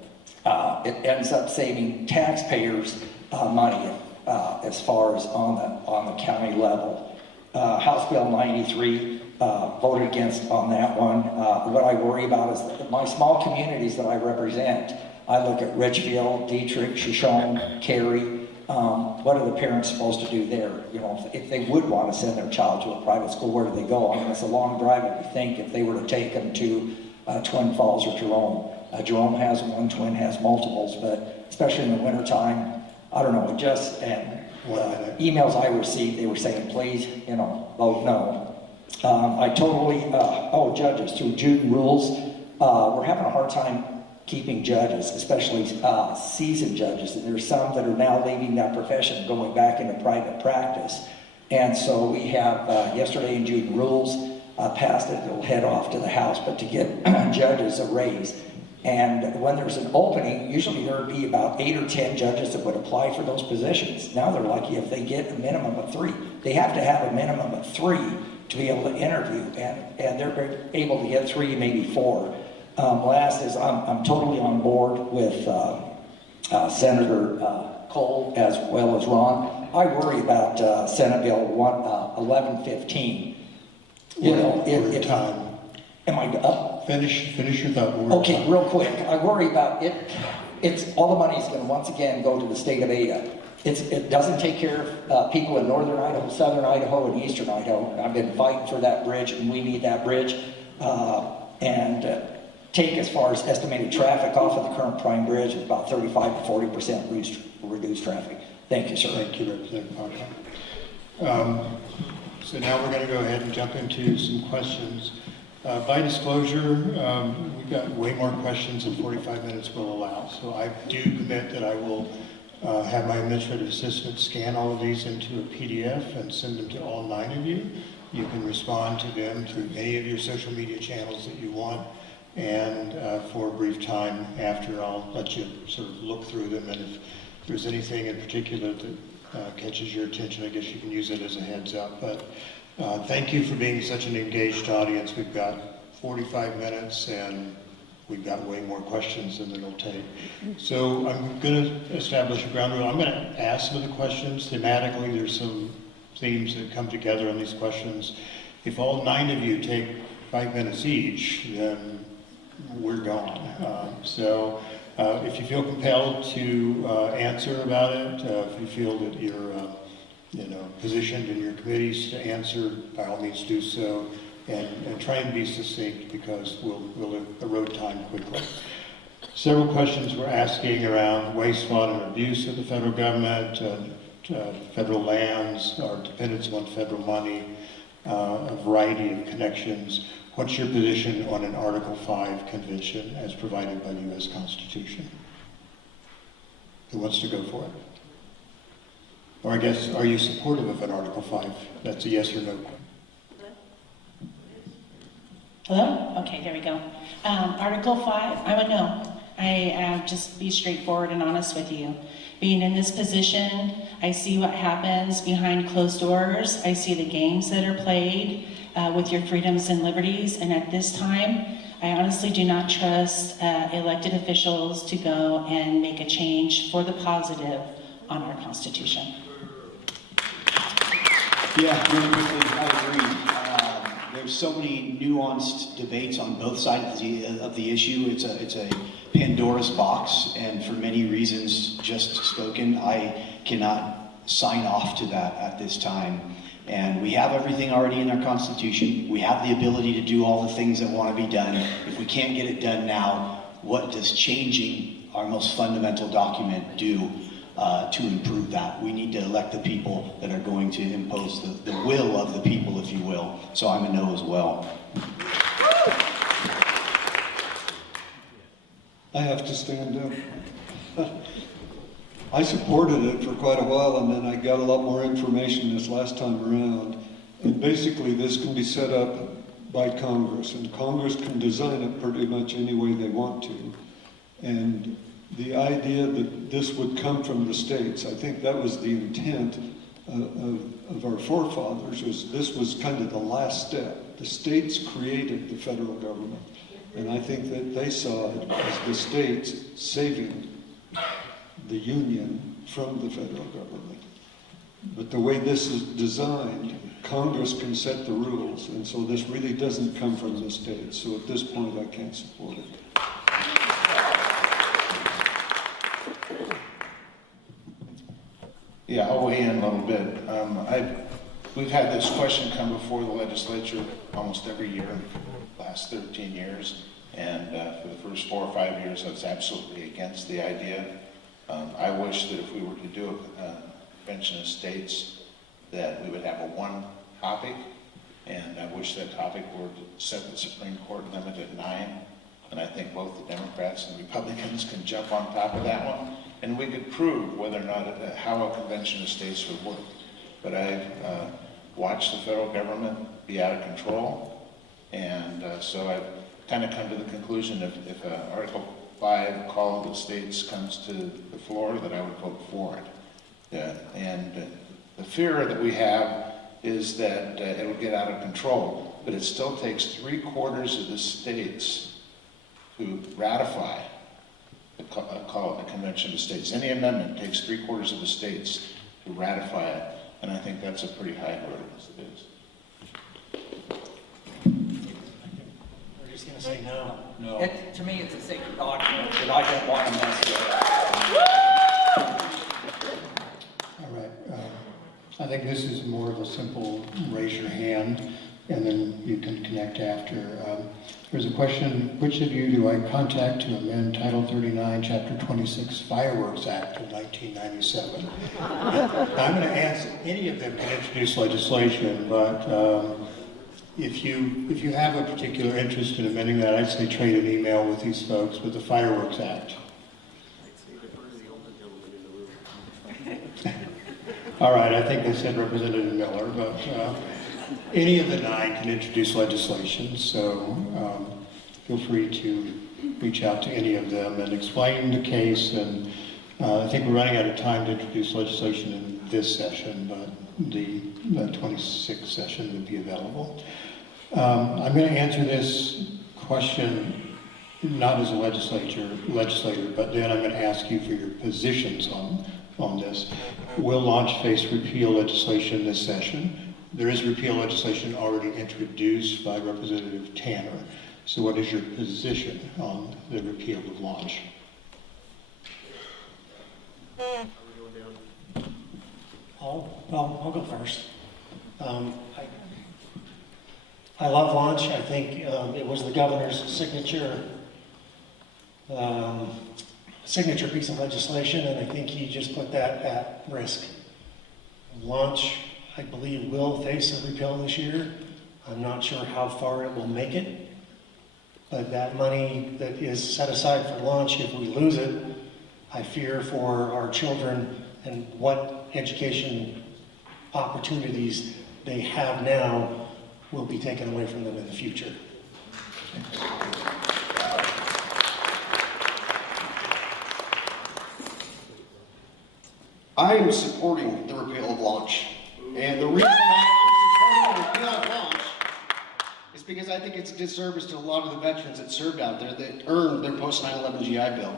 it ends up saving taxpayers money as far as on the county level. House Bill 93 voted against on that one. What I worry about is that my small communities that I represent, I look at Richfield, Dietrich, Shoshone, Cary. What are the parents supposed to do there? You know, if they would want to send their child to a private school, where do they go? I mean, it's a long drive if you think if they were to take them to Twin Falls or Jerome. Jerome has one, Twin has multiples, but especially in the wintertime, I don't know, it just, and emails I received, they were saying, please, you know, vote no. I totally, judges, through June rules, we're having a hard time keeping judges, especially seasoned judges, and there's some that are now leaving that profession and going back into private practice. And so we have, yesterday in June, rules passed it, it'll head off to the House, but to give judges a raise. And when there's an opening, usually there would be about 8 or 10 judges that would apply for those positions. Now they're lucky if they get a minimum of 3. They have to have a minimum of 3 to be able to interview, and they're able to get 3, maybe 4. Last is I'm totally on board with Senator Cole as well as Ron. I worry about Senate Bill 1115. You know, Your time. Am I up? Finish your thought. Okay, real quick. I worry about it. It's all the money is going to once again go to the state of Ada. It doesn't take care of people in northern Idaho, southern Idaho, and eastern Idaho. I've been fighting for that bridge, and we need that bridge. Take as far as estimated traffic off of the current prime bridge, it's about 35 to 40% reduced traffic. Thank you, sir. Thank you, Representative Parker. So now we're going to go ahead and jump into some questions. By disclosure, we've got way more questions than 45 minutes will allow. So I do commit that I will have my administrative assistant scan all of these into a PDF and send them to all 9 of you. You can respond to them through any of your social media channels that you want. And for a brief time after, I'll let you sort of look through them. And if there's anything in particular that catches your attention, I guess you can use it as a heads up. But thank you for being such an engaged audience. We've got 45 minutes and we've got way more questions than it'll take. So I'm going to establish a ground rule. I'm going to ask some of the questions. Thematically, there's some themes that come together on these questions. If all 9 of you take 5 minutes each, then we're gone. If you feel compelled to answer about it, if you feel that you're positioned in your committees to answer, by all means do so, and try and be succinct because we'll erode time quickly. Several questions we're asking around waste, fraud, and abuse of the federal government, federal lands, our dependence on federal money, a variety of connections. What's your position on an Article 5 convention as provided by the U.S. Constitution? Who wants to go for it? Or I guess, are you supportive of an Article 5? That's a yes or no. Hello? Okay, there we go. Article 5, I'm a no. I just be straightforward and honest with you. Being in this position, I see what happens behind closed doors. I see the games that are played with your freedoms and liberties. And at this time, I honestly do not trust elected officials to go and make a change for the positive on our Constitution. Yeah, really quickly, I agree. There's so many nuanced debates on both sides of the issue. It's a Pandora's box, and for many reasons just spoken, I cannot sign off to that at this time. And we have everything already in our Constitution. We have the ability to do all the things that want to be done. If we can't get it done now, what does changing our most fundamental document do to improve that? We need to elect the people that are going to impose the will of the people, if you will. So I'm a no as well. I have to stand up. I supported it for quite a while, and then I got a lot more information this last time around. And basically, this can be set up by Congress, and Congress can design it pretty much any way they want to. And the idea that this would come from the states, I think that was the intent of our forefathers, was this was kind of the last step. The states created the federal government, and I think that they saw it as the states saving the union from the federal government. But the way this is designed, Congress can set the rules, and so this really doesn't come from the states. So at this point, I can't support it. Yeah, I'll weigh in a little bit. We've had this question come before the legislature almost every year for the last 13 years. And for the first 4 or 5 years, I was absolutely against the idea. I wish that if we were to do a convention of states, that we would have a one topic. And I wish that topic were to set the Supreme Court limit at 9. And I think both the Democrats and Republicans can jump on top of that one. And we could prove whether or not how a convention of states would work. but I've watched the federal government be out of control. And so I've kind of come to the conclusion if Article 5, Call of the States, comes to the floor, that I would vote for it. And the fear that we have is that it'll get out of control, but it still takes 3/4 of the states to ratify the Convention of States. Any amendment takes 3/4 of the states to ratify it, and I think that's a pretty high hurdle as it is. We're just gonna say no. No. To me, it's a sacred document that I don't want to mess with. All right. I think this is more of a simple raise your hand, and then you can connect after. There's a question, which of you do I contact to amend Title 39, Chapter 26 Fireworks Act of 1997? I'm going to answer, any of them can introduce legislation, but if you have a particular interest in amending that, I'd say trade an email with these folks with the Fireworks Act. All right, I think they said Representative Miller, but any of the 9 can introduce legislation, so feel free to reach out to any of them and explain the case. And I think we're running out of time to introduce legislation in this session, but the 26th session would be available. I'm going to answer this question not as a legislator, but then I'm going to ask you for your positions on this. Will launch face repeal legislation this session? There is repeal legislation already introduced by Representative Tanner. So what is your position on the repeal of launch? I'll go first. I love launch. I think it was the governor's signature piece of legislation, and I think he just put that at risk. Launch, I believe, will face a repeal this year. I'm not sure how far it will make it, but that money that is set aside for launch, if we lose it, I fear for our children and what education opportunities they have now will be taken away from them in the future. I am supporting the repeal of launch. And the reason why I'm supporting the repeal of launch is because I think it's a disservice to a lot of the veterans that served out there that earned their post 9/11 GI Bill.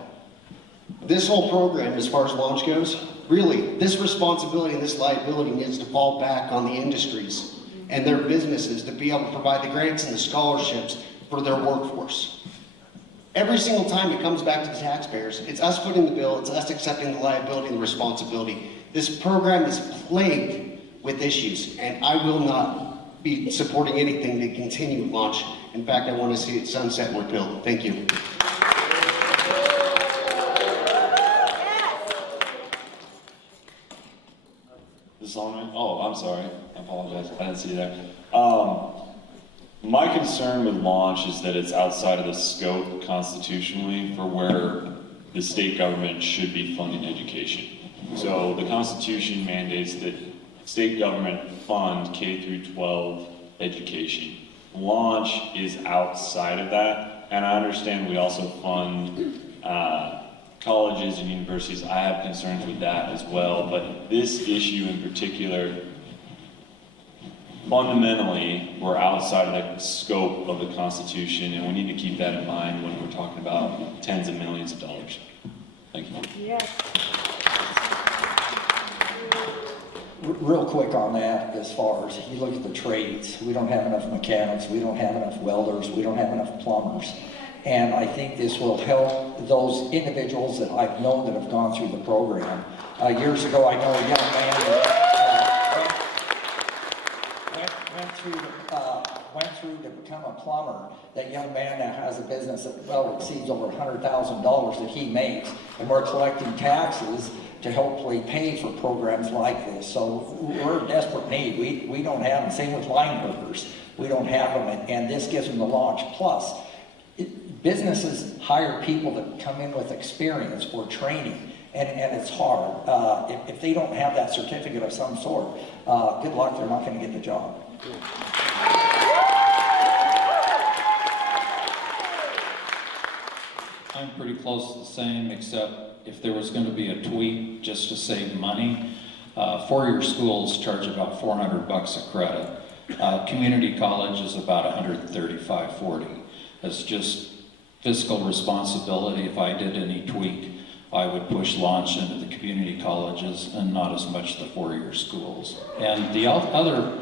This whole program, as far as launch goes, really, this responsibility and this liability needs to fall back on the industries and their businesses to be able to provide the grants and the scholarships for their workforce. Every single time it comes back to the taxpayers, it's us footing the bill, it's us accepting the liability and the responsibility. This program is plagued with issues, and I will not be supporting anything to continue launch. In fact, I want to see it sunset and repealed. Thank you. Is this on? Oh, I'm sorry. I apologize. I didn't see you there. My concern with launch is that it's outside of the scope constitutionally for where the state government should be funding education. So the Constitution mandates that state government fund K through 12 education. Launch is outside of that, and I understand we also fund colleges and universities. I have concerns with that as well, but this issue in particular, fundamentally, we're outside of the scope of the Constitution, and we need to keep that in mind when we're talking about tens of millions of dollars. Thank you. Yes. Real quick on that, as far as you look at the trades, we don't have enough mechanics, we don't have enough welders, we don't have enough plumbers. And I think this will help those individuals that I've known that have gone through the program. Years ago, I know a young man that went through to become a plumber. That young man now has a business that well exceeds over $100,000 that he makes, and we're collecting taxes to hopefully pay for programs like this. So we're in desperate need. We don't have them. Same with line workers. We don't have them, and this gives them the launch. Plus, businesses hire people that come in with experience or training, and it's hard. If they don't have that certificate of some sort, good luck, they're not going to get the job. I'm pretty close to the same, except if there was going to be a tweak just to save money, four-year schools charge about $400 a credit. Community college is about $135.40. It's just fiscal responsibility. If I did any tweak, I would push launch into the community colleges and not as much the four-year schools. And the other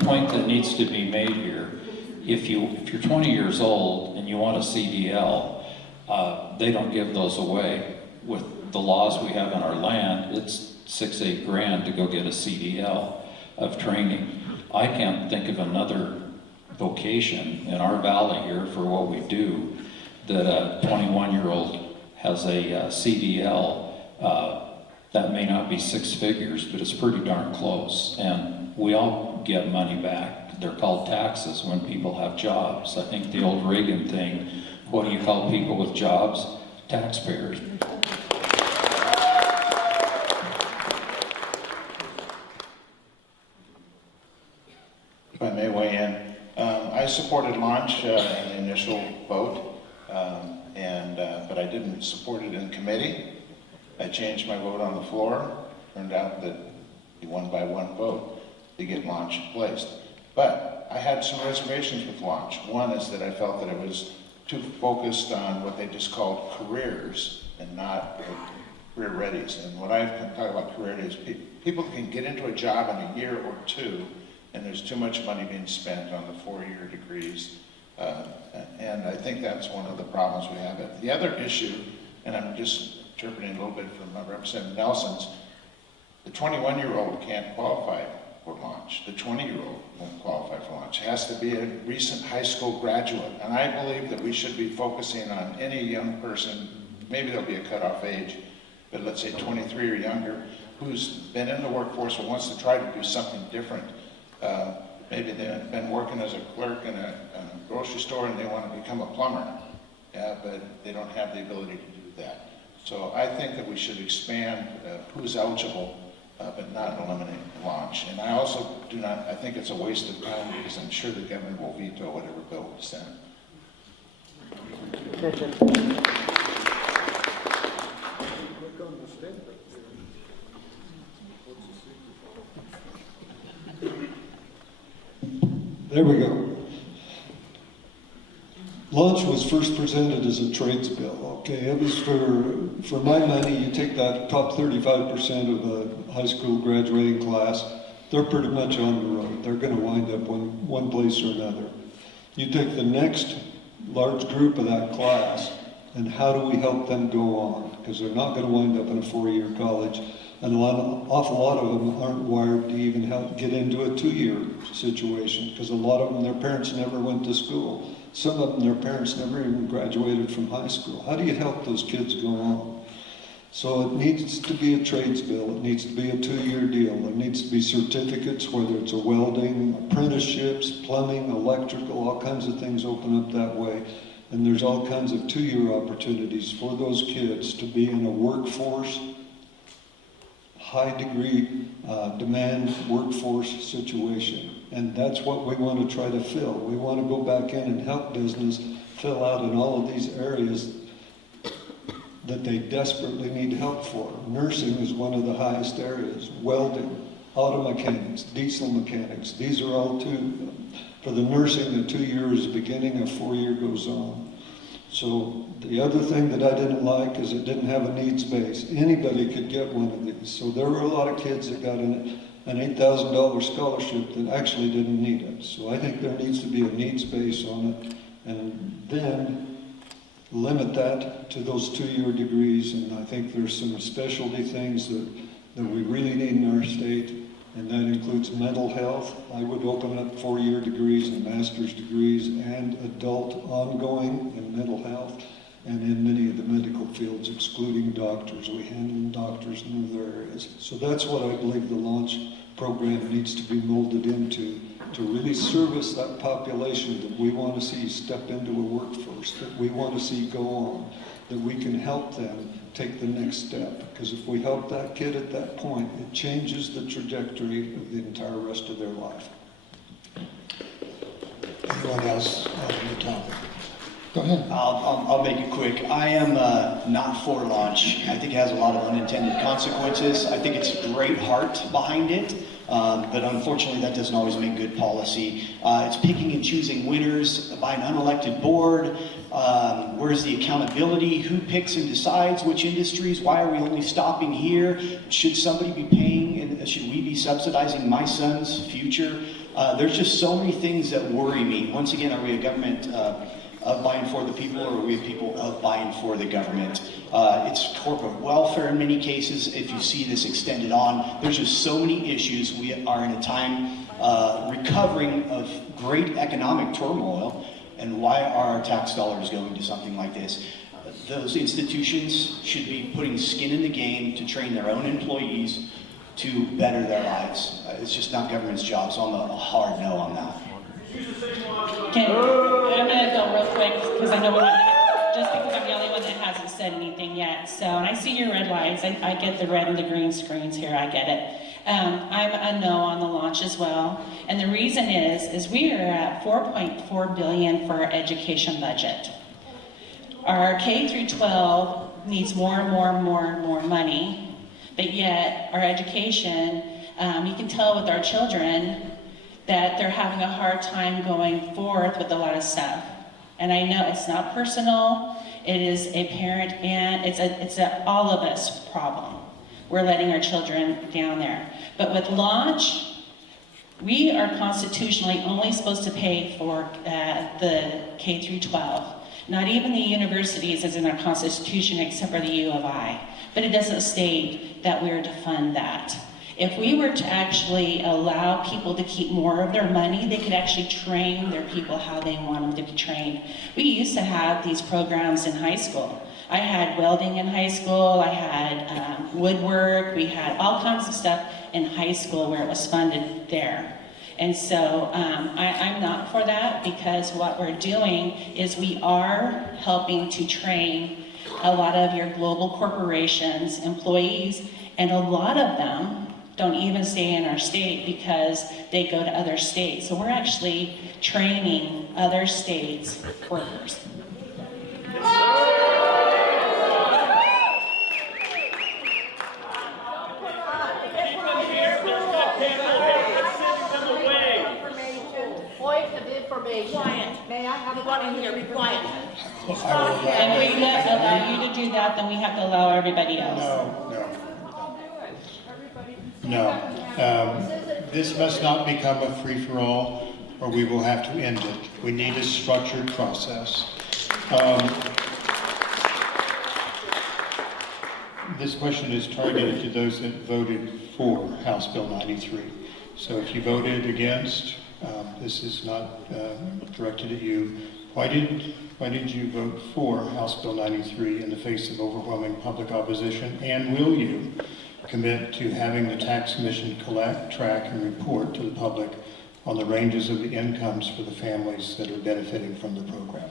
point that needs to be made here, if you're 20 years old and you want a CDL, they don't give those away. With the laws we have in our land, it's $6-8 grand to go get a CDL of training. I can't think of another vocation in our valley here for what we do that a 21-year-old has a CDL. That may not be six figures, but it's pretty darn close. And we all get money back. They're called taxes when people have jobs. I think the old Reagan thing, what do you call people with jobs? Taxpayers. If I may weigh in, I supported launch in the initial vote, but I didn't support it in committee. I changed my vote on the floor. Turned out that he won by one vote to get launch placed. But I had some reservations with launch. One is that I felt that it was too focused on what they just called careers and not career readies. And what I talk about career readies, people can get into a job in a year or two, and there's too much money being spent on the four-year degrees. And I think that's one of the problems we have. The other issue, and I'm just interpreting a little bit from Representative Nelson's, the 21-year-old can't qualify for launch. The 20-year-old won't qualify for launch. It has to be a recent high school graduate. And I believe that we should be focusing on any young person, maybe there'll be a cutoff age, but let's say 23 or younger, who's been in the workforce or wants to try to do something different. Maybe they've been working as a clerk in a grocery store and they want to become a plumber, but they don't have the ability to do that. So I think that we should expand who's eligible, but not eliminate launch. And I also do not, I think it's a waste of time because I'm sure the governor will veto whatever bill we send. There we go. Launch was first presented as a trades bill, okay? It was for my money, you take that top 35% of the high school graduating class, they're pretty much on the road. They're gonna wind up one place or another. You take the next large group of that class, and how do we help them go on? Because they're not gonna wind up in a four-year college. And awful lot of them aren't wired to even get into a two-year situation, because a lot of them, their parents never went to school. Some of them, their parents never even graduated from high school. How do you help those kids go on? So it needs to be a trades bill. It needs to be a two-year deal. There needs to be certificates, whether it's a welding, apprenticeships, plumbing, electrical, all kinds of things open up that way. And there's all kinds of two-year opportunities for those kids to be in a workforce, high degree demand workforce situation. And that's what we want to try to fill. We want to go back in and help business fill out in all of these areas that they desperately need help for. Nursing is one of the highest areas. Welding, auto mechanics, diesel mechanics. These are all two. For the nursing, the 2 years beginning, a 4-year goes on. So the other thing that I didn't like is it didn't have a needs base. Anybody could get one of these. So there were a lot of kids that got an $8,000 scholarship that actually didn't need it. So I think there needs to be a needs base on it, and then limit that to those 2-year degrees. And I think there's some specialty things that we really need in our state, and that includes mental health. I would open up 4-year degrees and master's degrees and adult ongoing in mental health, and in many of the medical fields, excluding doctors. We handle doctors in other areas. So that's what I believe the launch program needs to be molded into, to really service that population that we want to see step into a workforce, that we want to see go on, that we can help them take the next step. Because if we help that kid at that point, it changes the trajectory of the entire rest of their life. Anyone else on the topic? Go ahead. I'll make it quick. I am not for launch. I think it has a lot of unintended consequences. I think it's a great heart behind it, but unfortunately that doesn't always make good policy. It's picking and choosing winners by an unelected board. Where's the accountability? Who picks and decides which industries? Why are we only stopping here? Should somebody be paying and should we be subsidizing my son's future? There's just so many things that worry me. Once again, are we a government of buying for the people, or are we people of buying for the government? It's corporate welfare in many cases. If you see this extended on, there's just so many issues. We are in a time recovering of great economic turmoil, and why are our tax dollars going to something like this? Those institutions should be putting skin in the game to train their own employees to better their lives. It's just not government's job, so I'm a hard no on that. I'm gonna go real quick, because I know we're not, just because I'm the only one that hasn't said anything yet. So, and I see your red lights, I get the red and the green screens here, I get it. I'm a no on the launch as well. And the reason is we are at $4.4 billion for our education budget. Our K through 12 needs more and more and more and more money, but yet our education, you can tell with our children that they're having a hard time going forth with a lot of stuff. And I know it's not personal, it is a parent and it's a all of us problem. We're letting our children down there. But with launch, we are constitutionally only supposed to pay for the K through 12. Not even the universities is in our constitution except for the U of I. But it doesn't state that we're to fund that. If we were to actually allow people to keep more of their money, they could actually train their people how they want them to be trained. We used to have these programs in high school. I had welding in high school, I had woodwork, we had all kinds of stuff in high school where it was funded there. And so I'm not for that, because what we're doing is we are helping to train a lot of your global corporations, employees, and a lot of them don't even stay in our state because they go to other states. So we're actually training other states' workers. Point of information. Quiet. May I have one in here? Be quiet. And we allow you to do that, then we have to allow everybody else. No. This must not become a free-for-all, or we will have to end it. We need a structured process. This question is targeted to those that voted for House Bill 93. So if you voted against, this is not directed at you. Why did you vote for House Bill 93 in the face of overwhelming public opposition? And will you commit to having the Tax Commission collect, track, and report to the public on the ranges of the incomes for the families that are benefiting from the program?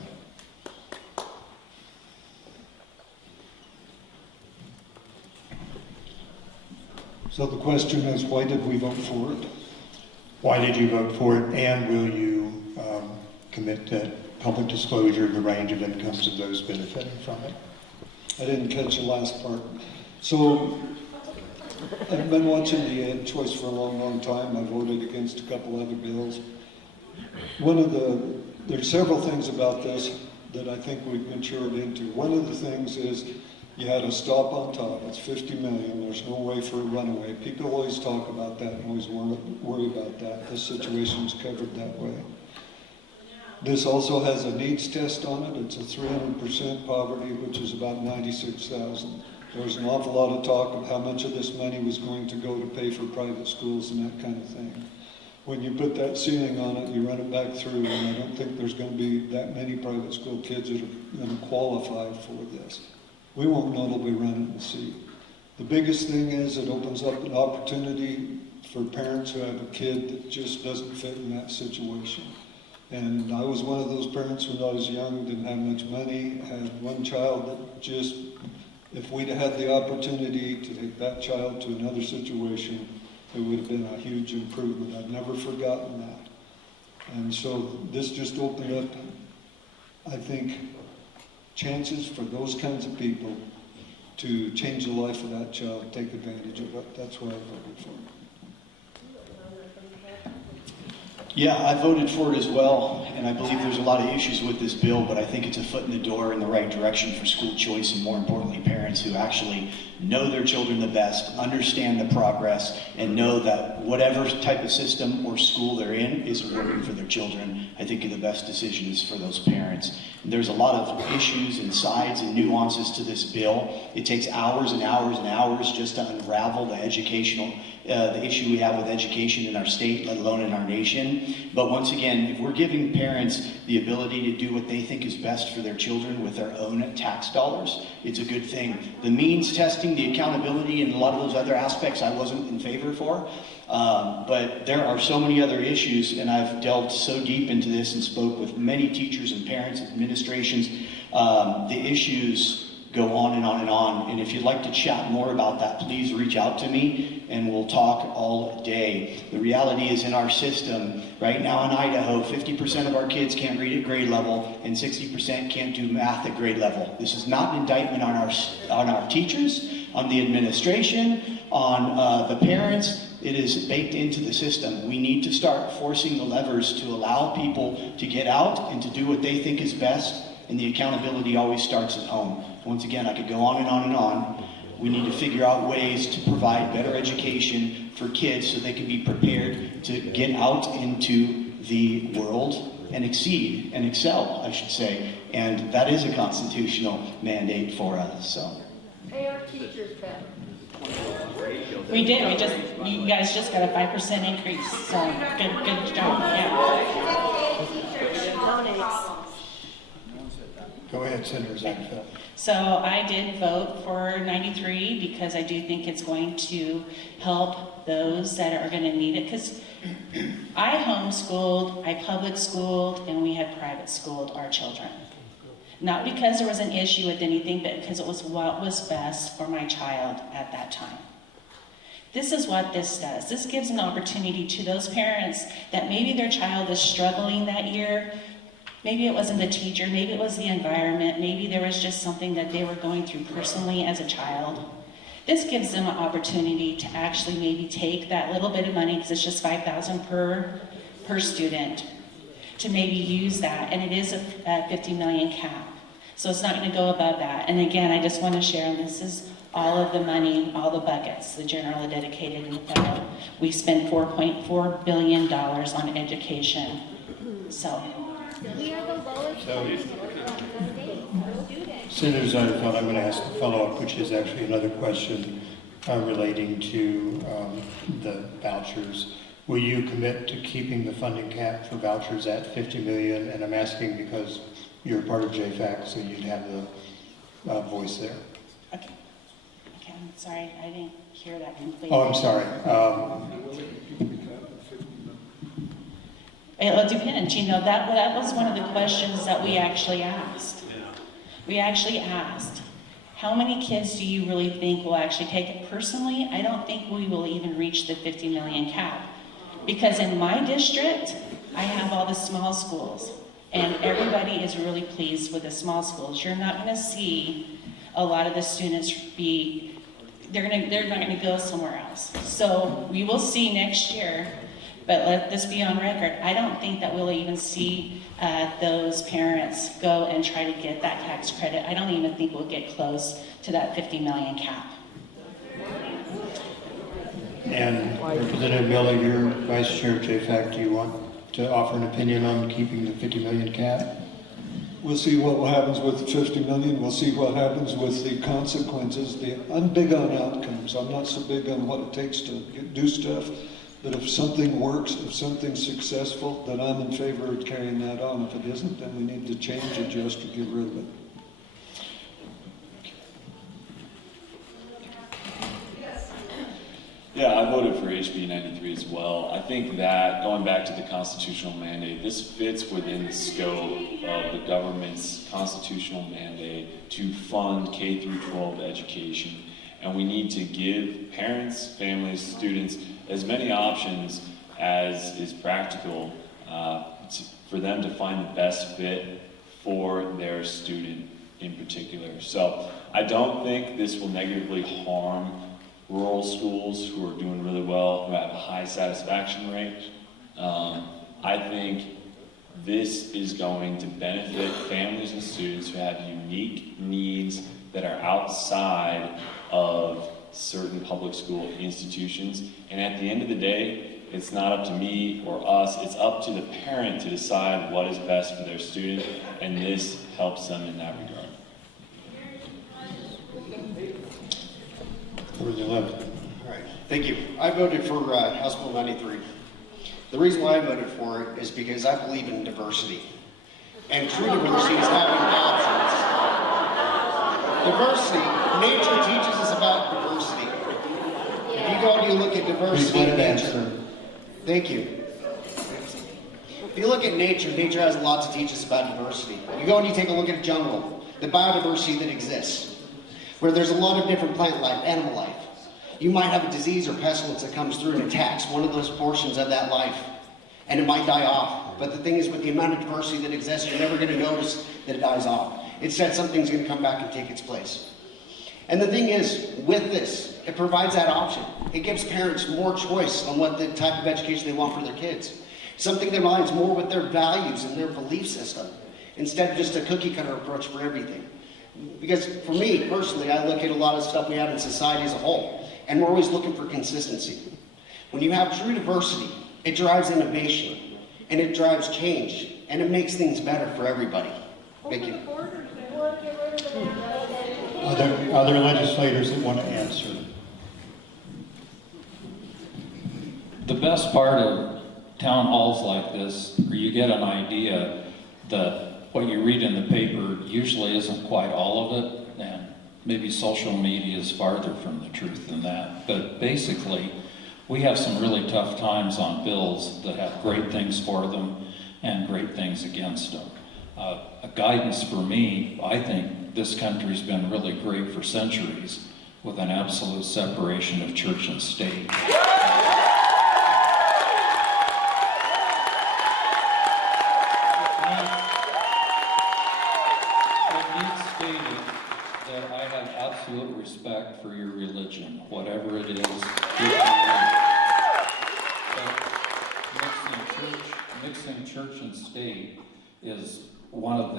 So the question is, why did we vote for it? Why did you vote for it, and will you commit to public disclosure of the range of incomes of those benefiting from it? I didn't catch the last part. So I've been watching the Ed choice for a long, long time. I voted against a couple other bills. There's several things about this that I think we've matured into. One of the things is you had a stop on top. It's 50 million. There's no way for a runaway. People always talk about that and always worry about that. This situation's covered that way. This also has a needs test on it. It's a 300% poverty, which is about 96,000. There was an awful lot of talk of how much of this money was going to go to pay for private schools and that kind of thing. When you put that ceiling on it, you run it back through, and I don't think there's going to be that many private school kids that are going to qualify for this. We won't know till we run it and see. The biggest thing is it opens up an opportunity for parents who have a kid that just doesn't fit in that situation. And I was one of those parents when I was young, didn't have much money, had one child that just, if we'd had the opportunity to take that child to another situation, it would have been a huge improvement. I've never forgotten that. And so this just opened up, I think, chances for those kinds of people to change the life of that child, take advantage of it. That's why I voted for it. Yeah, I voted for it as well, and I believe there's a lot of issues with this bill, but I think it's a foot in the door in the right direction for school choice, and more importantly, parents who actually know their children the best, understand the progress, and know that whatever type of system or school they're in is working for their children. I think the best decision is for those parents. And there's a lot of issues and sides and nuances to this bill. It takes hours and hours and hours just to unravel the the issue we have with education in our state, let alone in our nation. But once again, if we're giving parents the ability to do what they think is best for their children with their own tax dollars, it's a good thing. The means testing, the accountability, and a lot of those other aspects I wasn't in favor for. But there are so many other issues, and I've delved so deep into this and spoke with many teachers and parents and administrations. The issues go on and on and on. And if you'd like to chat more about that, please reach out to me and we'll talk all day. The reality is in our system, right now in Idaho, 50% of our kids can't read at grade level and 60% can't do math at grade level. This is not an indictment on our teachers, on the administration, on the parents. It is baked into the system. We need to start forcing the levers to allow people to get out and to do what they think is best, and the accountability always starts at home. Once again, I could go on and on and on. We need to figure out ways to provide better education for kids so they can be prepared to get out into the world and exceed and excel, I should say. And that is a constitutional mandate for us. So. Pay our teachers better. We did. You guys just got a 5% increase. So good job. Yeah. Go ahead, Senator Zagafel. So I did vote for 93 because I do think it's going to help those that are going to need it. Because I homeschooled, I public schooled, and we had private schooled our children. Not because there was an issue with anything, but because it was what was best for my child at that time. This is what this does. This gives an opportunity to those parents that maybe their child is struggling that year. Maybe it wasn't the teacher, maybe it was the environment, maybe there was just something that they were going through personally as a child. This gives them an opportunity to actually maybe take that little bit of money, because it's just $5,000 per student, to maybe use that, and it is a 50 million cap. So it's not going to go above that. And again, I just want to share, and this is all of the money, all the buckets, the general, the dedicated, and the federal. We spend $4.4 billion on education. So. We are the lowest students. Senator Zagafel, I'm going to ask a follow-up, which is actually another question relating to the vouchers. Will you commit to keeping the funding cap for vouchers at $50 million? And I'm asking because you're part of JFAC, so you'd have the voice there. Okay, I'm sorry, I didn't hear that completely. Oh, I'm sorry. It depends, that was one of the questions that we actually asked. We actually asked, how many kids do you really think will actually take it? Personally, I don't think we will even reach the 50 million cap. Because in my district, I have all the small schools, and everybody is really pleased with the small schools. You're not gonna see a lot of the students they're not gonna go somewhere else. So we will see next year. But let this be on record, I don't think that we'll even see those parents go and try to get that tax credit. I don't even think we'll get close to that 50 million cap. And Representative Miller, you're Vice Chair of JFAC. Do you want to offer an opinion on keeping the 50 million cap? We'll see what happens with the 50 million. We'll see what happens with the consequences. I'm big on outcomes. I'm not so big on what it takes to do stuff. But if something works, if something's successful, then I'm in favor of carrying that on. If it isn't, then we need to change, adjust, or get rid of it. Yeah, I voted for HB 93 as well. I think that, going back to the constitutional mandate, this fits within the scope of the government's constitutional mandate to fund K through 12 education. And we need to give parents, families, students as many options as is practical for them to find the best fit for their student in particular. So I don't think this will negatively harm rural schools who are doing really well, who have a high satisfaction rate. I think this is going to benefit families and students who have unique needs that are outside of certain public school institutions. And at the end of the day, it's not up to me or us, it's up to the parent to decide what is best for their student, and this helps them in that regard. Number 11. All right, thank you. I voted for House Bill 93. The reason why I voted for it is because I believe in diversity. And true diversity is having options. Diversity, nature teaches us about diversity. If you go and you look at diversity in nature, thank you. If you look at nature, nature has a lot to teach us about diversity. You go and you take a look at a jungle, the biodiversity that exists, where there's a lot of different plant life, animal life. You might have a disease or pestilence that comes through and attacks one of those portions of that life, and it might die off. But the thing is, with the amount of diversity that exists, you're never going to notice that it dies off. Instead, something's going to come back and take its place. And the thing is, with this, it provides that option. It gives parents more choice on what the type of education they want for their kids. Something that aligns more with their values and their belief system, instead of just a cookie-cutter approach for everything. Because for me, personally, I look at a lot of stuff we have in society as a whole, and we're always looking for consistency. When you have true diversity, it drives innovation, and it drives change, and it makes things better for everybody. Thank you. Are there legislators that want to answer? The best part of town halls like this, where you get an idea that what you read in the paper usually isn't quite all of it, and maybe social media is farther from the truth than that. But basically, we have some really tough times on bills that have great things for them and great things against them. A guidance for me, I think this country's been really great for centuries with an absolute separation of church and state. It needs stated that I have absolute respect for your religion, whatever it is. But mixing church and state is one of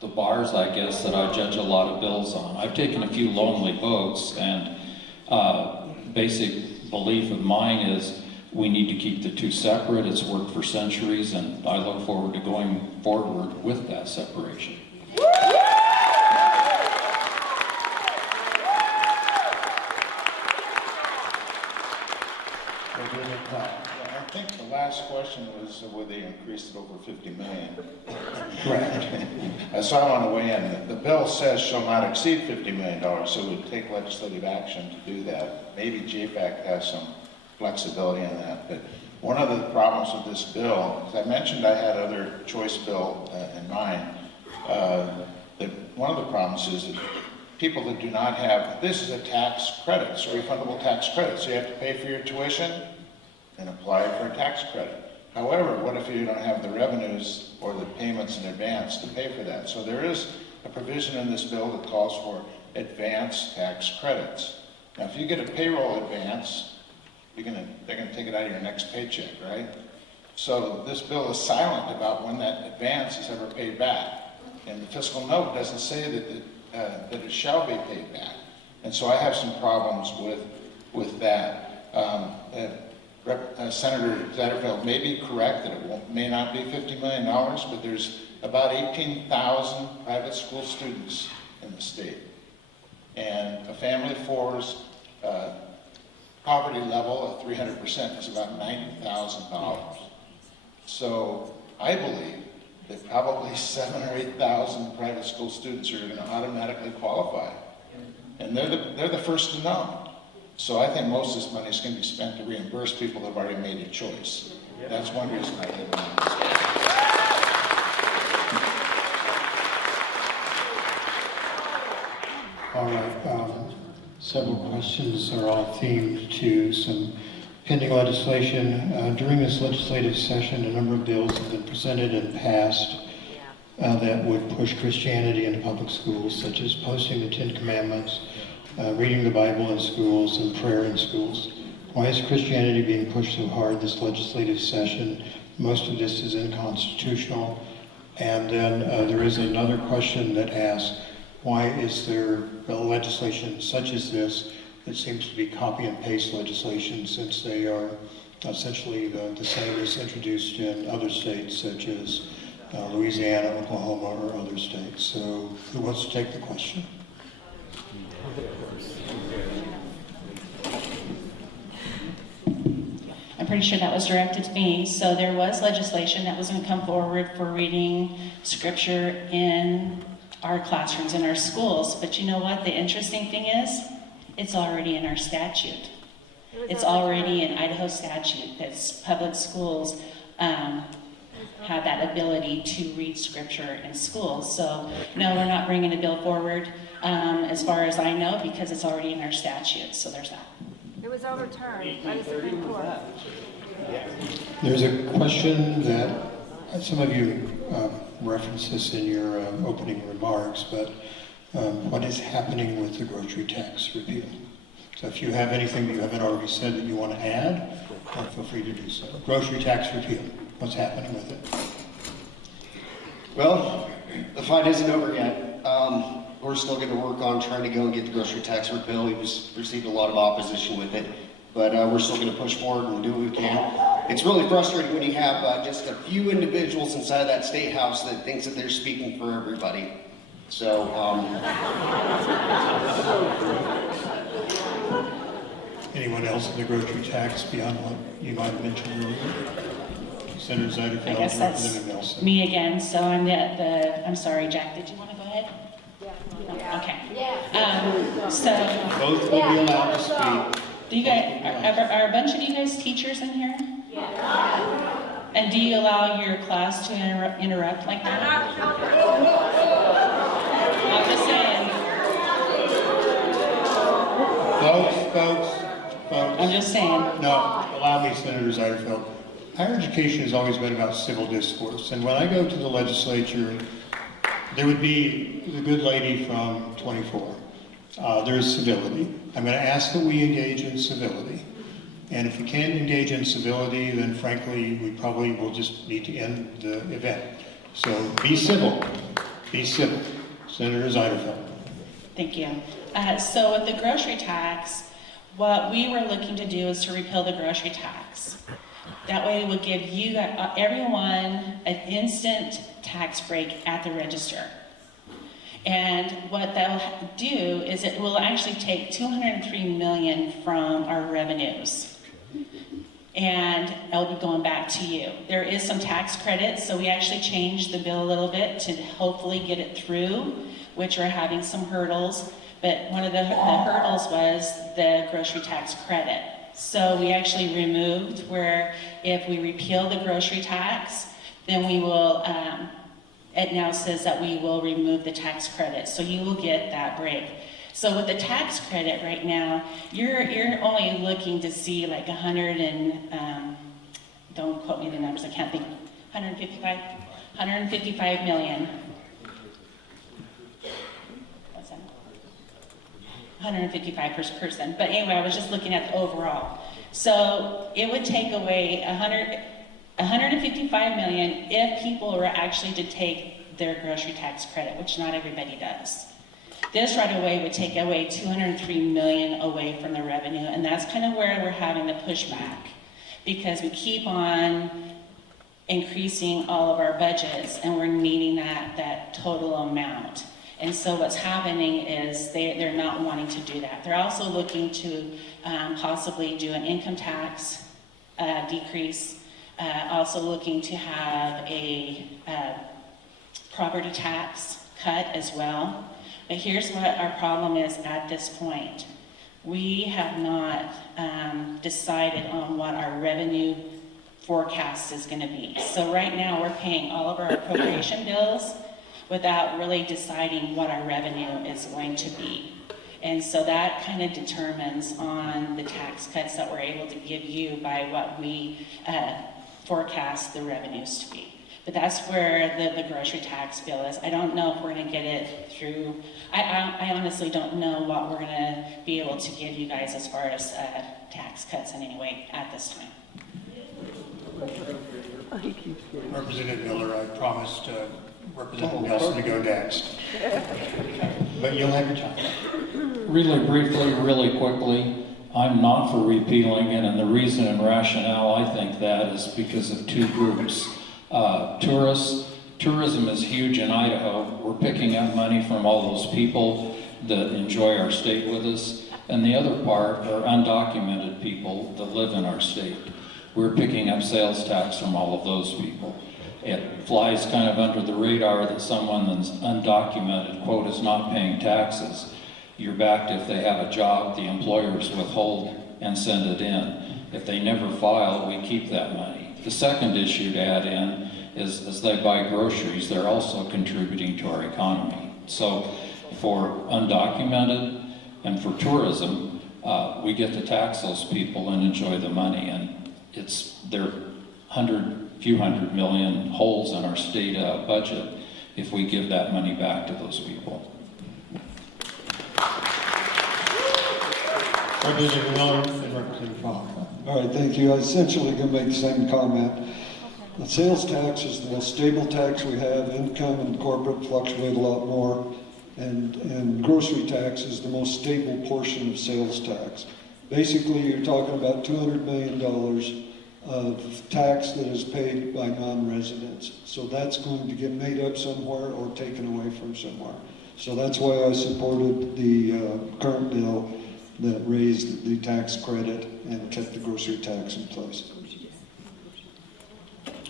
the bars, I guess, that I judge a lot of bills on. I've taken a few lonely votes, and basic belief of mine is we need to keep the two separate. It's worked for centuries, and I look forward to going forward with that separation. I think the last question was would they increase it over 50 million? Correct. So I want to weigh in. The bill says shall not exceed $50 million, so it would take legislative action to do that. Maybe JFAC has some flexibility on that, but one of the problems with this bill, as I mentioned, I had other choice bill in mind. That one of the problems is that people that do not have, this is a tax credit, it's a refundable tax credit, so you have to pay for your tuition and apply for a tax credit. However, what if you don't have the revenues or the payments in advance to pay for that? So there is a provision in this bill that calls for advanced tax credits. Now, if you get a payroll advance, they're gonna take it out of your next paycheck, right? So this bill is silent about when that advance is ever paid back. And the fiscal note doesn't say that it shall be paid back. And so I have some problems with that. Senator Zetterfeld may be correct that it may not be $50 million, but there's about 18,000 private school students in the state. And a family of four's poverty level of 300% is about $90,000. So I believe that probably 7,000 or 8,000 private school students are going to automatically qualify. And they're the first to know. So I think most of this money is going to be spent to reimburse people that have already made a choice. That's one reason I live on this. All right, several questions are all themed to some pending legislation. During this legislative session, a number of bills have been presented and passed that would push Christianity into public schools, such as posting the Ten Commandments, reading the Bible in schools, and prayer in schools. Why is Christianity being pushed so hard this legislative session? Most of this is unconstitutional. And then there is another question that asks, why is there legislation such as this that seems to be copy and paste legislation, since they are essentially the same as introduced in other states such as Louisiana, Oklahoma, or other states? So who wants to take the question? I'm pretty sure that was directed to me. So there was legislation that was going to come forward for reading scripture in our classrooms in our schools. But you know what? The interesting thing is, it's already in our statute. It's already an Idaho statute that public schools have that ability to read scripture in schools. So no, we're not bringing a bill forward as far as I know, because it's already in our statute. So there's that. It was overturned by the Supreme Court. There's a question that some of you referenced this in your opening remarks, but what is happening with the grocery tax repeal? So if you have anything that you haven't already said that you want to add, feel free to do so. Grocery tax repeal, what's happening with it? Well, the fight isn't over yet. We're still going to work on trying to go and get the grocery tax repeal. We've received a lot of opposition with it, but we're still going to push forward and do what we can. It's really frustrating when you have just a few individuals inside that state house that thinks that they're speaking for everybody. So, anyone else in the grocery tax beyond what you might have mentioned earlier? Senator Zyderfeld, I guess that's Representative Nelson. me again. So I'm sorry, Jack, did you want to go ahead? No? Okay. So, Both will be allowed to speak. do you guys, are a bunch of you guys teachers in here? And do you allow your class to interrupt like that? I'm just saying. Folks. I'm just saying. No, allow me, Senator Zyderfeld. Higher education has always been about civil discourse, and when I go to the legislature, there would be the good lady from 24. There's civility. I'm going to ask that we engage in civility. And if we can't engage in civility, then frankly, we probably will just need to end the event. So be civil. Be civil. Senator Zyderfeld. Thank you. So with the grocery tax, what we were looking to do is to repeal the grocery tax. That way it would give you, everyone, an instant tax break at the register. And what that will do is it will actually take $203 million from our revenues. And it'll be going back to you. There is some tax credits, so we actually changed the bill a little bit to hopefully get it through, which are having some hurdles. But one of the hurdles was the grocery tax credit. So we actually removed where if we repeal the grocery tax, then we will, it now says that we will remove the tax credit. So you will get that break. So with the tax credit right now, you're only looking to see like 100 and, don't quote me the numbers, I can't think, 155 million. What's that? 155 per person. But anyway, I was just looking at the overall. So it would take away 155 million if people were actually to take their grocery tax credit, which not everybody does. This right away would take away 203 million away from the revenue, and that's kind of where we're having the pushback, because we keep on increasing all of our budgets and we're needing that total amount. And so what's happening is they're not wanting to do that. They're also looking to possibly do an income tax decrease, also looking to have a property tax cut as well. But here's what our problem is at this point. we have not decided on what our revenue forecast is going to be. So right now, we're paying all of our appropriation bills without really deciding what our revenue is going to be. And so that kind of determines on the tax cuts that we're able to give you by what we forecast the revenues to be. But that's where the grocery tax bill is. I don't know if we're going to get it through. I honestly don't know what we're going to be able to give you guys as far as tax cuts in any way at this time. Representative Miller, I promised Representative Nelson to go next. But you'll have your time. Really briefly, really quickly, I'm not for repealing it, and the reason and rationale I think that is because of two groups. Tourism is huge in Idaho. We're picking up money from all those people that enjoy our state with us, and the other part are undocumented people that live in our state. We're picking up sales tax from all of those people. It flies kind of under the radar that someone that's undocumented, quote, is not paying taxes. You're backed if they have a job, the employers withhold and send it in. If they never file, we keep that money. The second issue to add in is as they buy groceries, they're also contributing to our economy. So for undocumented and for tourism, we get to tax those people and enjoy the money. And there are few hundred million holes in our state budget if we give that money back to those people. Representative Miller and Representative Fong. All right, thank you. I was essentially going to make the same comment. The sales tax is the most stable tax we have. Income and corporate fluctuate a lot more. And grocery tax is the most stable portion of sales tax. Basically, you're talking about $200 million of tax that is paid by non-residents. So that's going to get made up somewhere or taken away from somewhere. So that's why I supported the current bill that raised the tax credit and kept the grocery tax in place.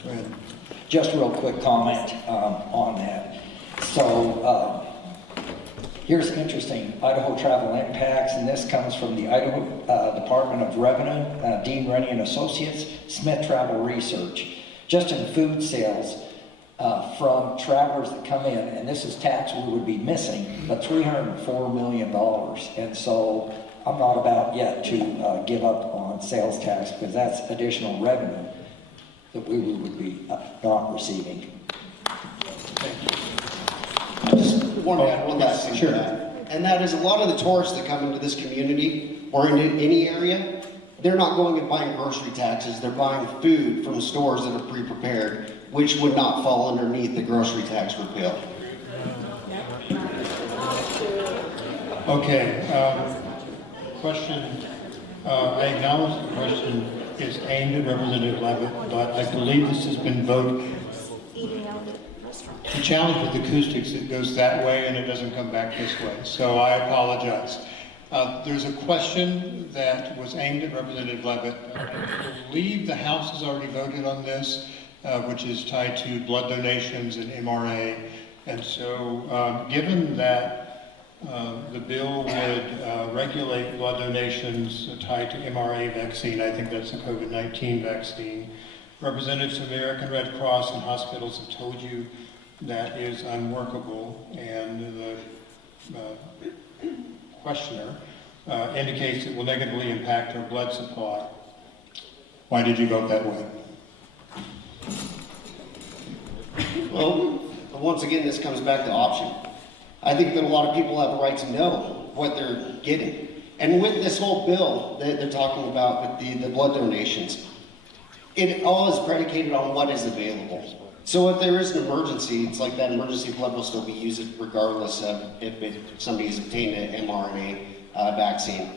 Go ahead. Just a real quick comment on that. So here's interesting, Idaho travel impacts, and this comes from the Idaho Department of Revenue, Dean Rennie and Associates, Smith Travel Research. Just in food sales, from travelers that come in, and this is tax we would be missing, but $304 million. And so I'm not about yet to give up on sales tax because that's additional revenue that we would be not receiving. I just want to add one last thing to that. And that is a lot of the tourists that come into this community or into any area, they're not going and buying grocery taxes. They're buying food from stores that are pre-prepared, which would not fall underneath the grocery tax repeal. Okay, question. I acknowledge the question is aimed at Representative Levitt, but I believe this has been voted. The challenge with acoustics, it goes that way and it doesn't come back this way, so I apologize. There's a question that was aimed at Representative Levitt. I believe the House has already voted on this, which is tied to blood donations and MRA. And so given that the bill would regulate blood donations tied to MRA vaccine, I think that's the COVID-19 vaccine, representatives of American Red Cross and hospitals have told you that is unworkable, and the questioner indicates it will negatively impact our blood supply. Why did you vote that way? Well, once again, this comes back to option. I think that a lot of people have a right to know what they're getting. And with this whole bill that they're talking about with the blood donations, it all is predicated on what is available. So if there is an emergency, it's like that emergency blood will still be used regardless of if somebody's obtained an mRNA vaccine.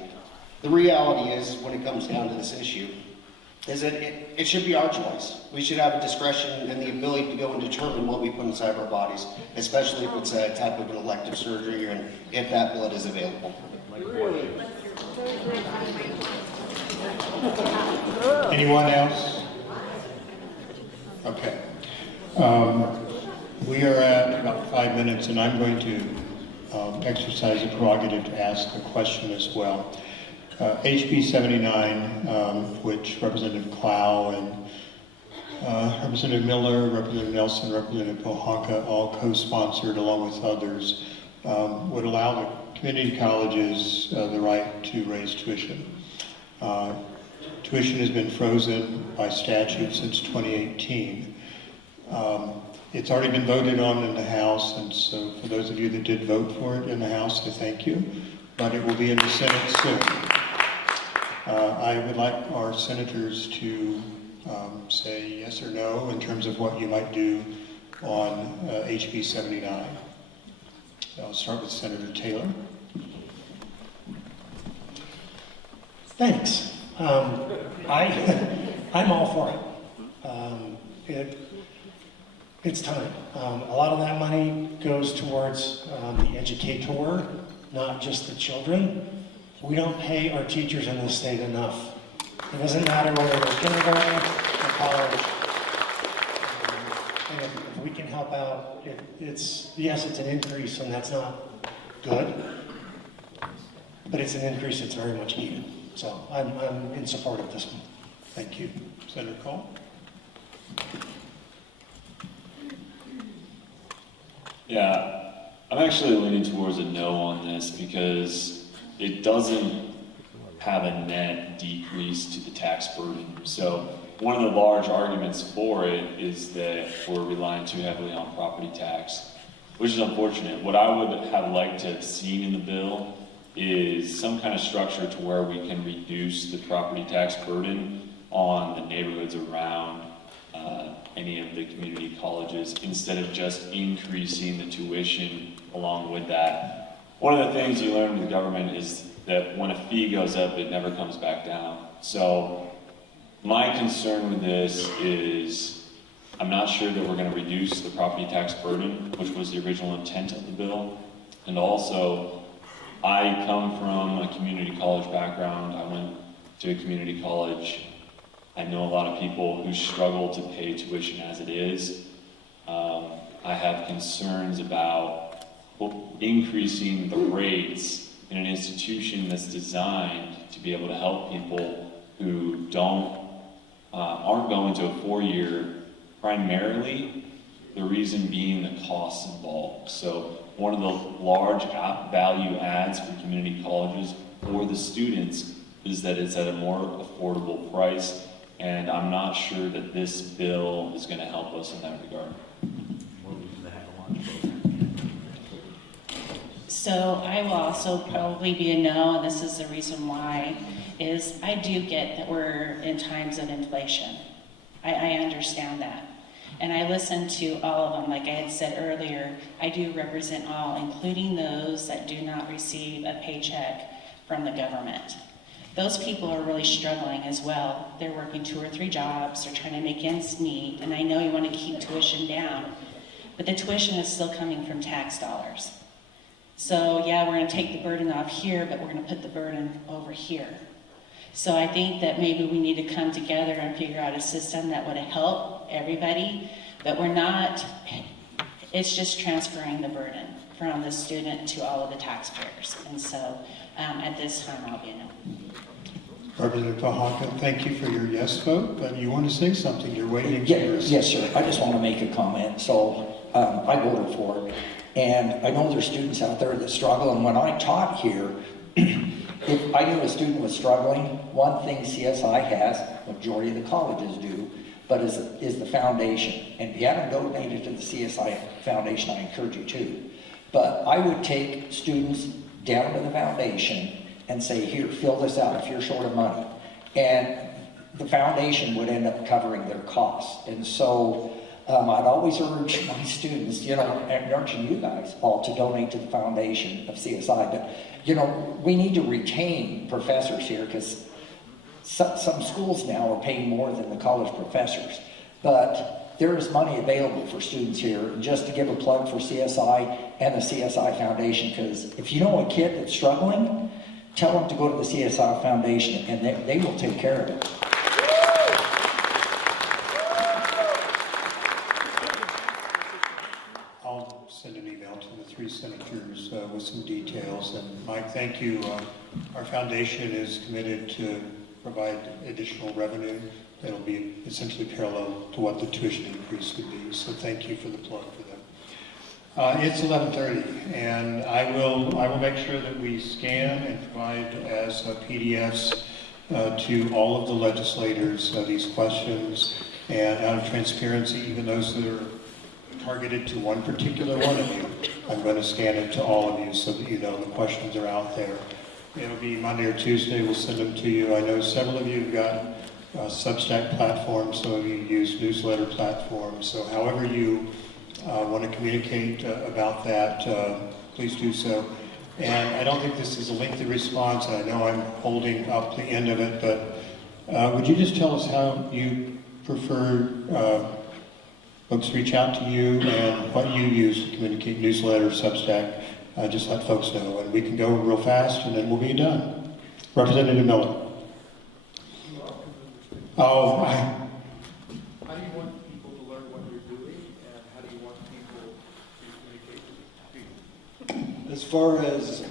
The reality is, when it comes down to this issue, is that it should be our choice. We should have a discretion and the ability to go and determine what we put inside our bodies, especially if it's a type of an elective surgery and if that blood is available. Anyone else? Okay. We are at about 5 minutes, and I'm going to exercise a prerogative to ask a question as well. HB 79, which Representative Clow and Representative Miller, Representative Nelson, Representative Pohanka all co-sponsored along with others, would allow the community colleges the right to raise tuition. Tuition has been frozen by statute since 2018. It's already been voted on in the House, and so for those of you that did vote for it in the House, I thank you, but it will be in the Senate soon. I would like our senators to say yes or no in terms of what you might do on HB 79. I'll start with Senator Taylor. Thanks. I'm all for it. It's time. A lot of that money goes towards the educator, not just the children. We don't pay our teachers in this state enough. It doesn't matter whether they're kindergarten or college. And if we can help out, yes, it's an increase, and that's not good, but it's an increase that's very much needed. So I'm in support of this one. Thank you. Senator Cole? Yeah, I'm actually leaning towards a no on this because it doesn't have a net decrease to the tax burden. So one of the large arguments for it is that we're relying too heavily on property tax, which is unfortunate. What I would have liked to have seen in the bill is some kind of structure to where we can reduce the property tax burden on the neighborhoods around any of the community colleges instead of just increasing the tuition along with that. One of the things you learn with government is that when a fee goes up, it never comes back down. So my concern with this is I'm not sure that we're going to reduce the property tax burden, which was the original intent of the bill. And also, I come from a community college background. I went to a community college. I know a lot of people who struggle to pay tuition as it is. I have concerns about increasing the rates in an institution that's designed to be able to help people who aren't going to a 4-year, primarily the reason being the costs involved. So one of the large value adds for community colleges for the students is that it's at a more affordable price, and I'm not sure that this bill is going to help us in that regard. So I will also probably be a no, and this is the reason why, is I do get that we're in times of inflation. I understand that. And I listen to all of them. Like I had said earlier, I do represent all, including those that do not receive a paycheck from the government. Those people are really struggling as well. They're working 2 or 3 jobs, they're trying to make ends meet, and I know you want to keep tuition down, but the tuition is still coming from tax dollars. So yeah, we're going to take the burden off here, but we're going to put the burden over here. So I think that maybe we need to come together and figure out a system that would help everybody, but we're not, it's just transferring the burden from the student to all of the taxpayers. And so at this time, I'll be a no. Representative Pohanka, thank you for your yes vote, but you want to say something. You're waiting for yours. Yes, sir. I just want to make a comment. So I voted for it. And I know there's students out there that struggle. And when I taught here, if I knew a student was struggling, one thing CSI has, majority of the colleges do, but is the foundation. And if you haven't donated to the CSI Foundation, I encourage you to. But I would take students down to the foundation and say, here, fill this out if you're short of money. And the foundation would end up covering their costs. And so I'd always urge my students, and urging you guys all to donate to the foundation of CSI. But, we need to retain professors here because some schools now are paying more than the college professors. But there is money available for students here. And just to give a plug for CSI and the CSI Foundation, because if you know a kid that's struggling, tell them to go to the CSI Foundation and they will take care of it. I'll send an email to from the three senators with some details. And Mike, thank you. Our foundation is committed to provide additional revenue that'll be essentially parallel to what the tuition increase would be. So thank you for the plug for that. It's 11:30, and I will make sure that we scan and provide as PDFs to all of the legislators these questions, and out of transparency, even those that are targeted to one particular one of you, I'm going to scan it to all of you so that you know the questions are out there. It'll be Monday or Tuesday, we'll send them to you. I know several of you have got Substack platforms, some of you use newsletter platforms, so however you want to communicate about that, please do so. And I don't think this is a lengthy response, and I know I'm holding up the end of it, but would you just tell us how you prefer folks reach out to you and what you use to communicate, newsletter, Substack? Just let folks know, and we can go real fast, and then we'll be done. Representative Miller. Oh, How do you want people to learn what you're doing, and how do you want people to communicate with people? As far as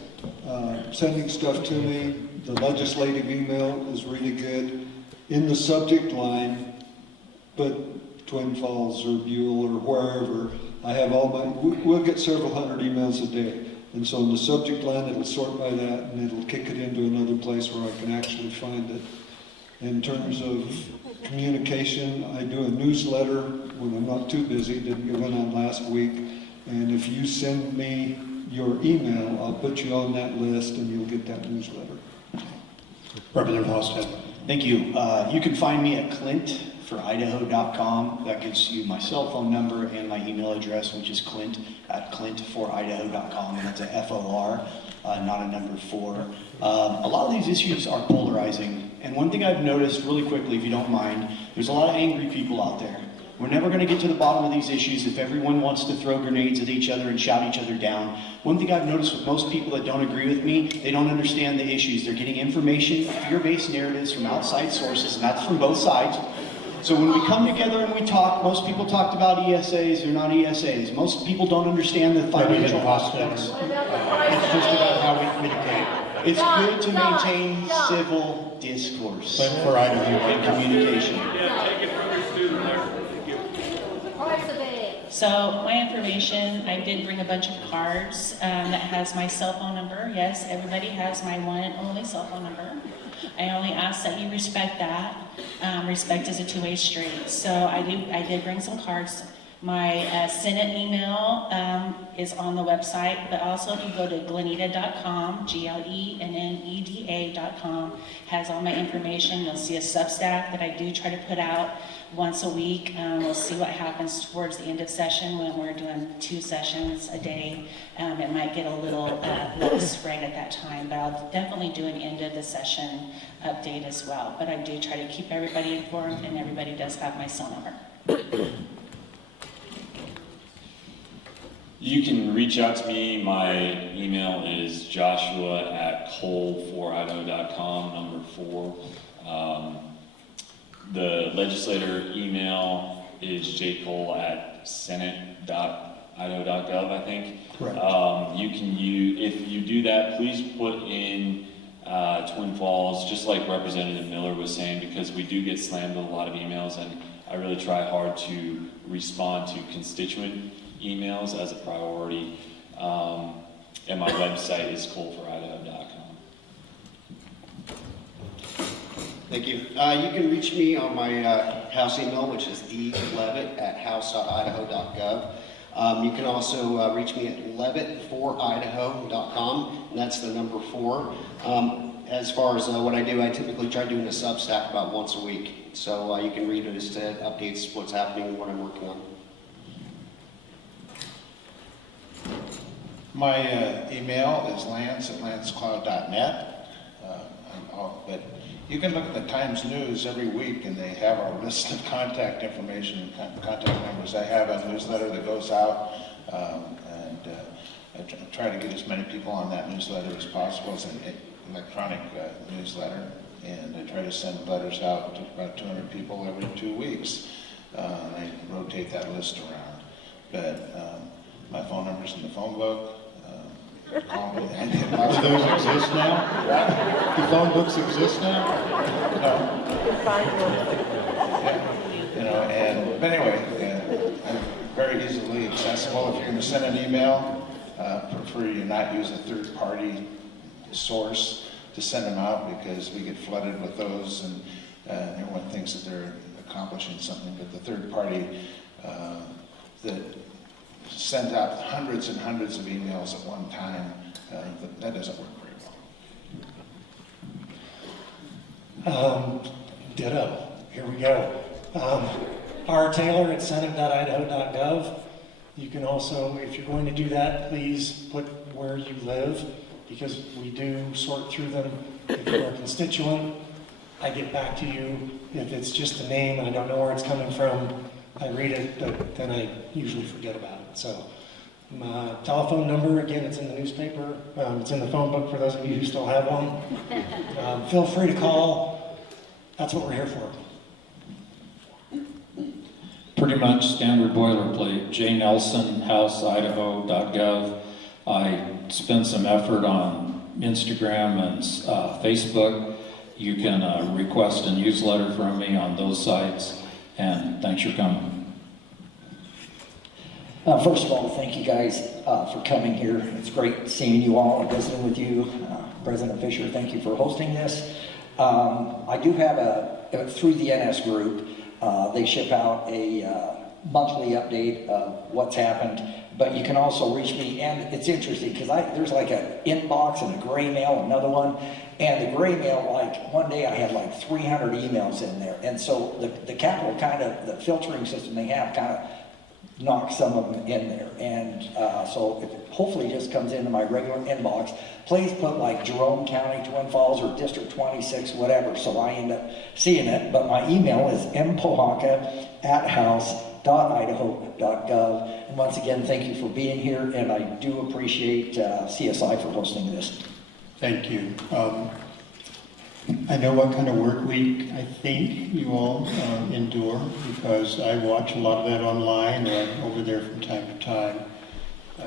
sending stuff to me, the legislative email is really good. In the subject line, but Twin Falls or Buell or wherever, I have all my, we'll get several hundred emails a day. And so in the subject line, it'll sort by that, and it'll kick it into another place where I can actually find it. In terms of communication, I do a newsletter when I'm not too busy, didn't get one on last week. And if you send me your email, I'll put you on that list and you'll get that newsletter. Representative Hostin. Thank you. You can find me at clintforidaho.com. That gives you my cell phone number and my email address, which is clint@clintforidaho.com, and it's a FOR, not a number 4. A lot of these issues are polarizing, and one thing I've noticed really quickly, if you don't mind, there's a lot of angry people out there. We're never going to get to the bottom of these issues if everyone wants to throw grenades at each other and shout each other down. One thing I've noticed with most people that don't agree with me, they don't understand the issues. They're getting information, fear-based narratives from outside sources, and that's from both sides. So when we come together and we talk, most people talked about ESAs, they're not ESAs. Most people don't understand the financial aspects. It's just about how we communicate. It's good to maintain civil discourse For Idaho. and communication. Yeah, take it from your student there. So my information, I did bring a bunch of cards that has my cell phone number. Yes, everybody has my one and only cell phone number. I only ask that you respect that. Respect is a two-way street. So I did bring some cards. My Senate email is on the website, but also if you go to gleneda.com, GLENNEDA.com, has all my information. You'll see a Substack that I do try to put out once a week. We'll see what happens towards the end of session when we're doing 2 sessions a day. It might get a little less right at that time, but I'll definitely do an end of the session update as well. But I do try to keep everybody informed, and everybody does have my cell number. You can reach out to me. My email is joshua@cole4idaho.com, number 4. The legislator email is jcole@senate.idaho.gov, I think. Correct. If you do that, please put in Twin Falls, just like Representative Miller was saying, because we do get slammed with a lot of emails, and I really try hard to respond to constituent emails as a priority, and my website is cole4idaho.com. Thank you. You can reach me on my house email, which is elevitt@house.idaho.gov. You can also reach me at levitt4idaho.com, and that's the number 4. As far as what I do, I typically try doing a Substack about once a week. So you can read it as to updates, what's happening, and what I'm working on. My email is lance@lancecloud.net. But you can look at the Times News every week, and they have a list of contact information and contact numbers. I have a newsletter that goes out, and I try to get as many people on that newsletter as possible. It's an electronic newsletter, and I try to send letters out to about 200 people every 2 weeks. I rotate that list around. But My phone number's in the phone book. Call me. Do those exist now? Do phone books exist now? You know, but anyway, I'm very easily accessible. If you're going to send an email, prefer you not use a third-party source to send them out because we get flooded with those, and everyone thinks that they're accomplishing something. But the third party that sends out hundreds and hundreds of emails at one time, that doesn't work very well. Ditto. Here we go. R. Taylor at senate.idaho.gov. You can also, if you're going to do that, please put where you live, because we do sort through them. If you're a constituent, I get back to you. If it's just a name and I don't know where it's coming from, I read it, but then I usually forget about it. So my telephone number, again, it's in the newspaper. It's in the phone book for those of you who still have one. Feel free to call. That's what we're here for. Pretty much standard boilerplate. jnelsonhouseidaho.gov. I spend some effort on Instagram and Facebook. You can request a newsletter from me on those sites. And thanks for coming. First of all, thank you guys for coming here. It's great seeing you all and visiting with you. President Fisher, thank you for hosting this. I do have through the NS group, they ship out a monthly update of what's happened, but you can also reach me, and it's interesting because there's like an inbox and a gray mail, another one, and the gray mail, like one day I had like 300 emails in there, and so the capital the filtering system they have kind of knock some of them in there, and so if it hopefully just comes into my regular inbox, please put like Jerome County, Twin Falls, or District 26, whatever, so I end up seeing it. But my email is mpohaka@house.idaho.gov. And once again, thank you for being here, and I do appreciate CSI for hosting this. Thank you. I know what kind of work week I think you all endure, because I watch a lot of that online, or I'm over there from time to time.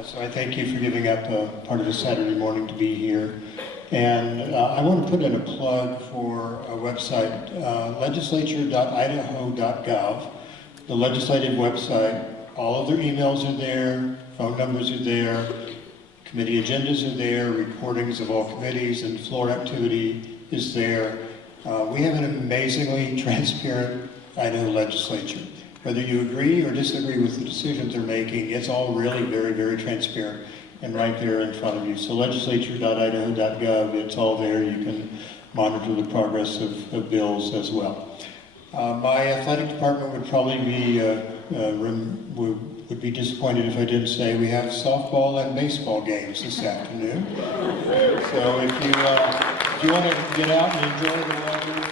So I thank you for giving up part of a Saturday morning to be here. And I want to put in a plug for a website, legislature.idaho.gov, the legislative website. All of their emails are there, phone numbers are there, committee agendas are there, recordings of all committees and floor activity is there. We have an amazingly transparent Idaho legislature. Whether you agree or disagree with the decisions they're making, it's all really very, very transparent and right there in front of you. So legislature.idaho.gov, it's all there. You can monitor the progress of bills as well. My athletic department would probably be would be disappointed if I didn't say we have softball and baseball games this afternoon. So if you want to get out and enjoy the weather,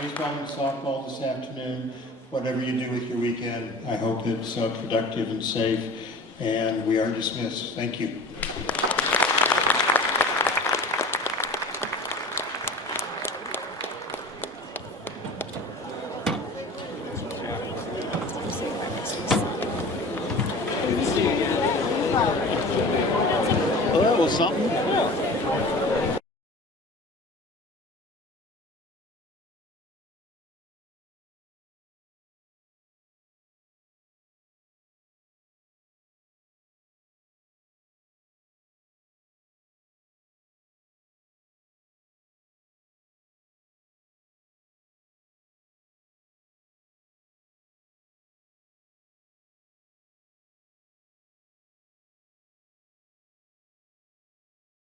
baseball and softball this afternoon, whatever you do with your weekend, I hope it's productive and safe, and we are dismissed. Thank you. Well, that was something.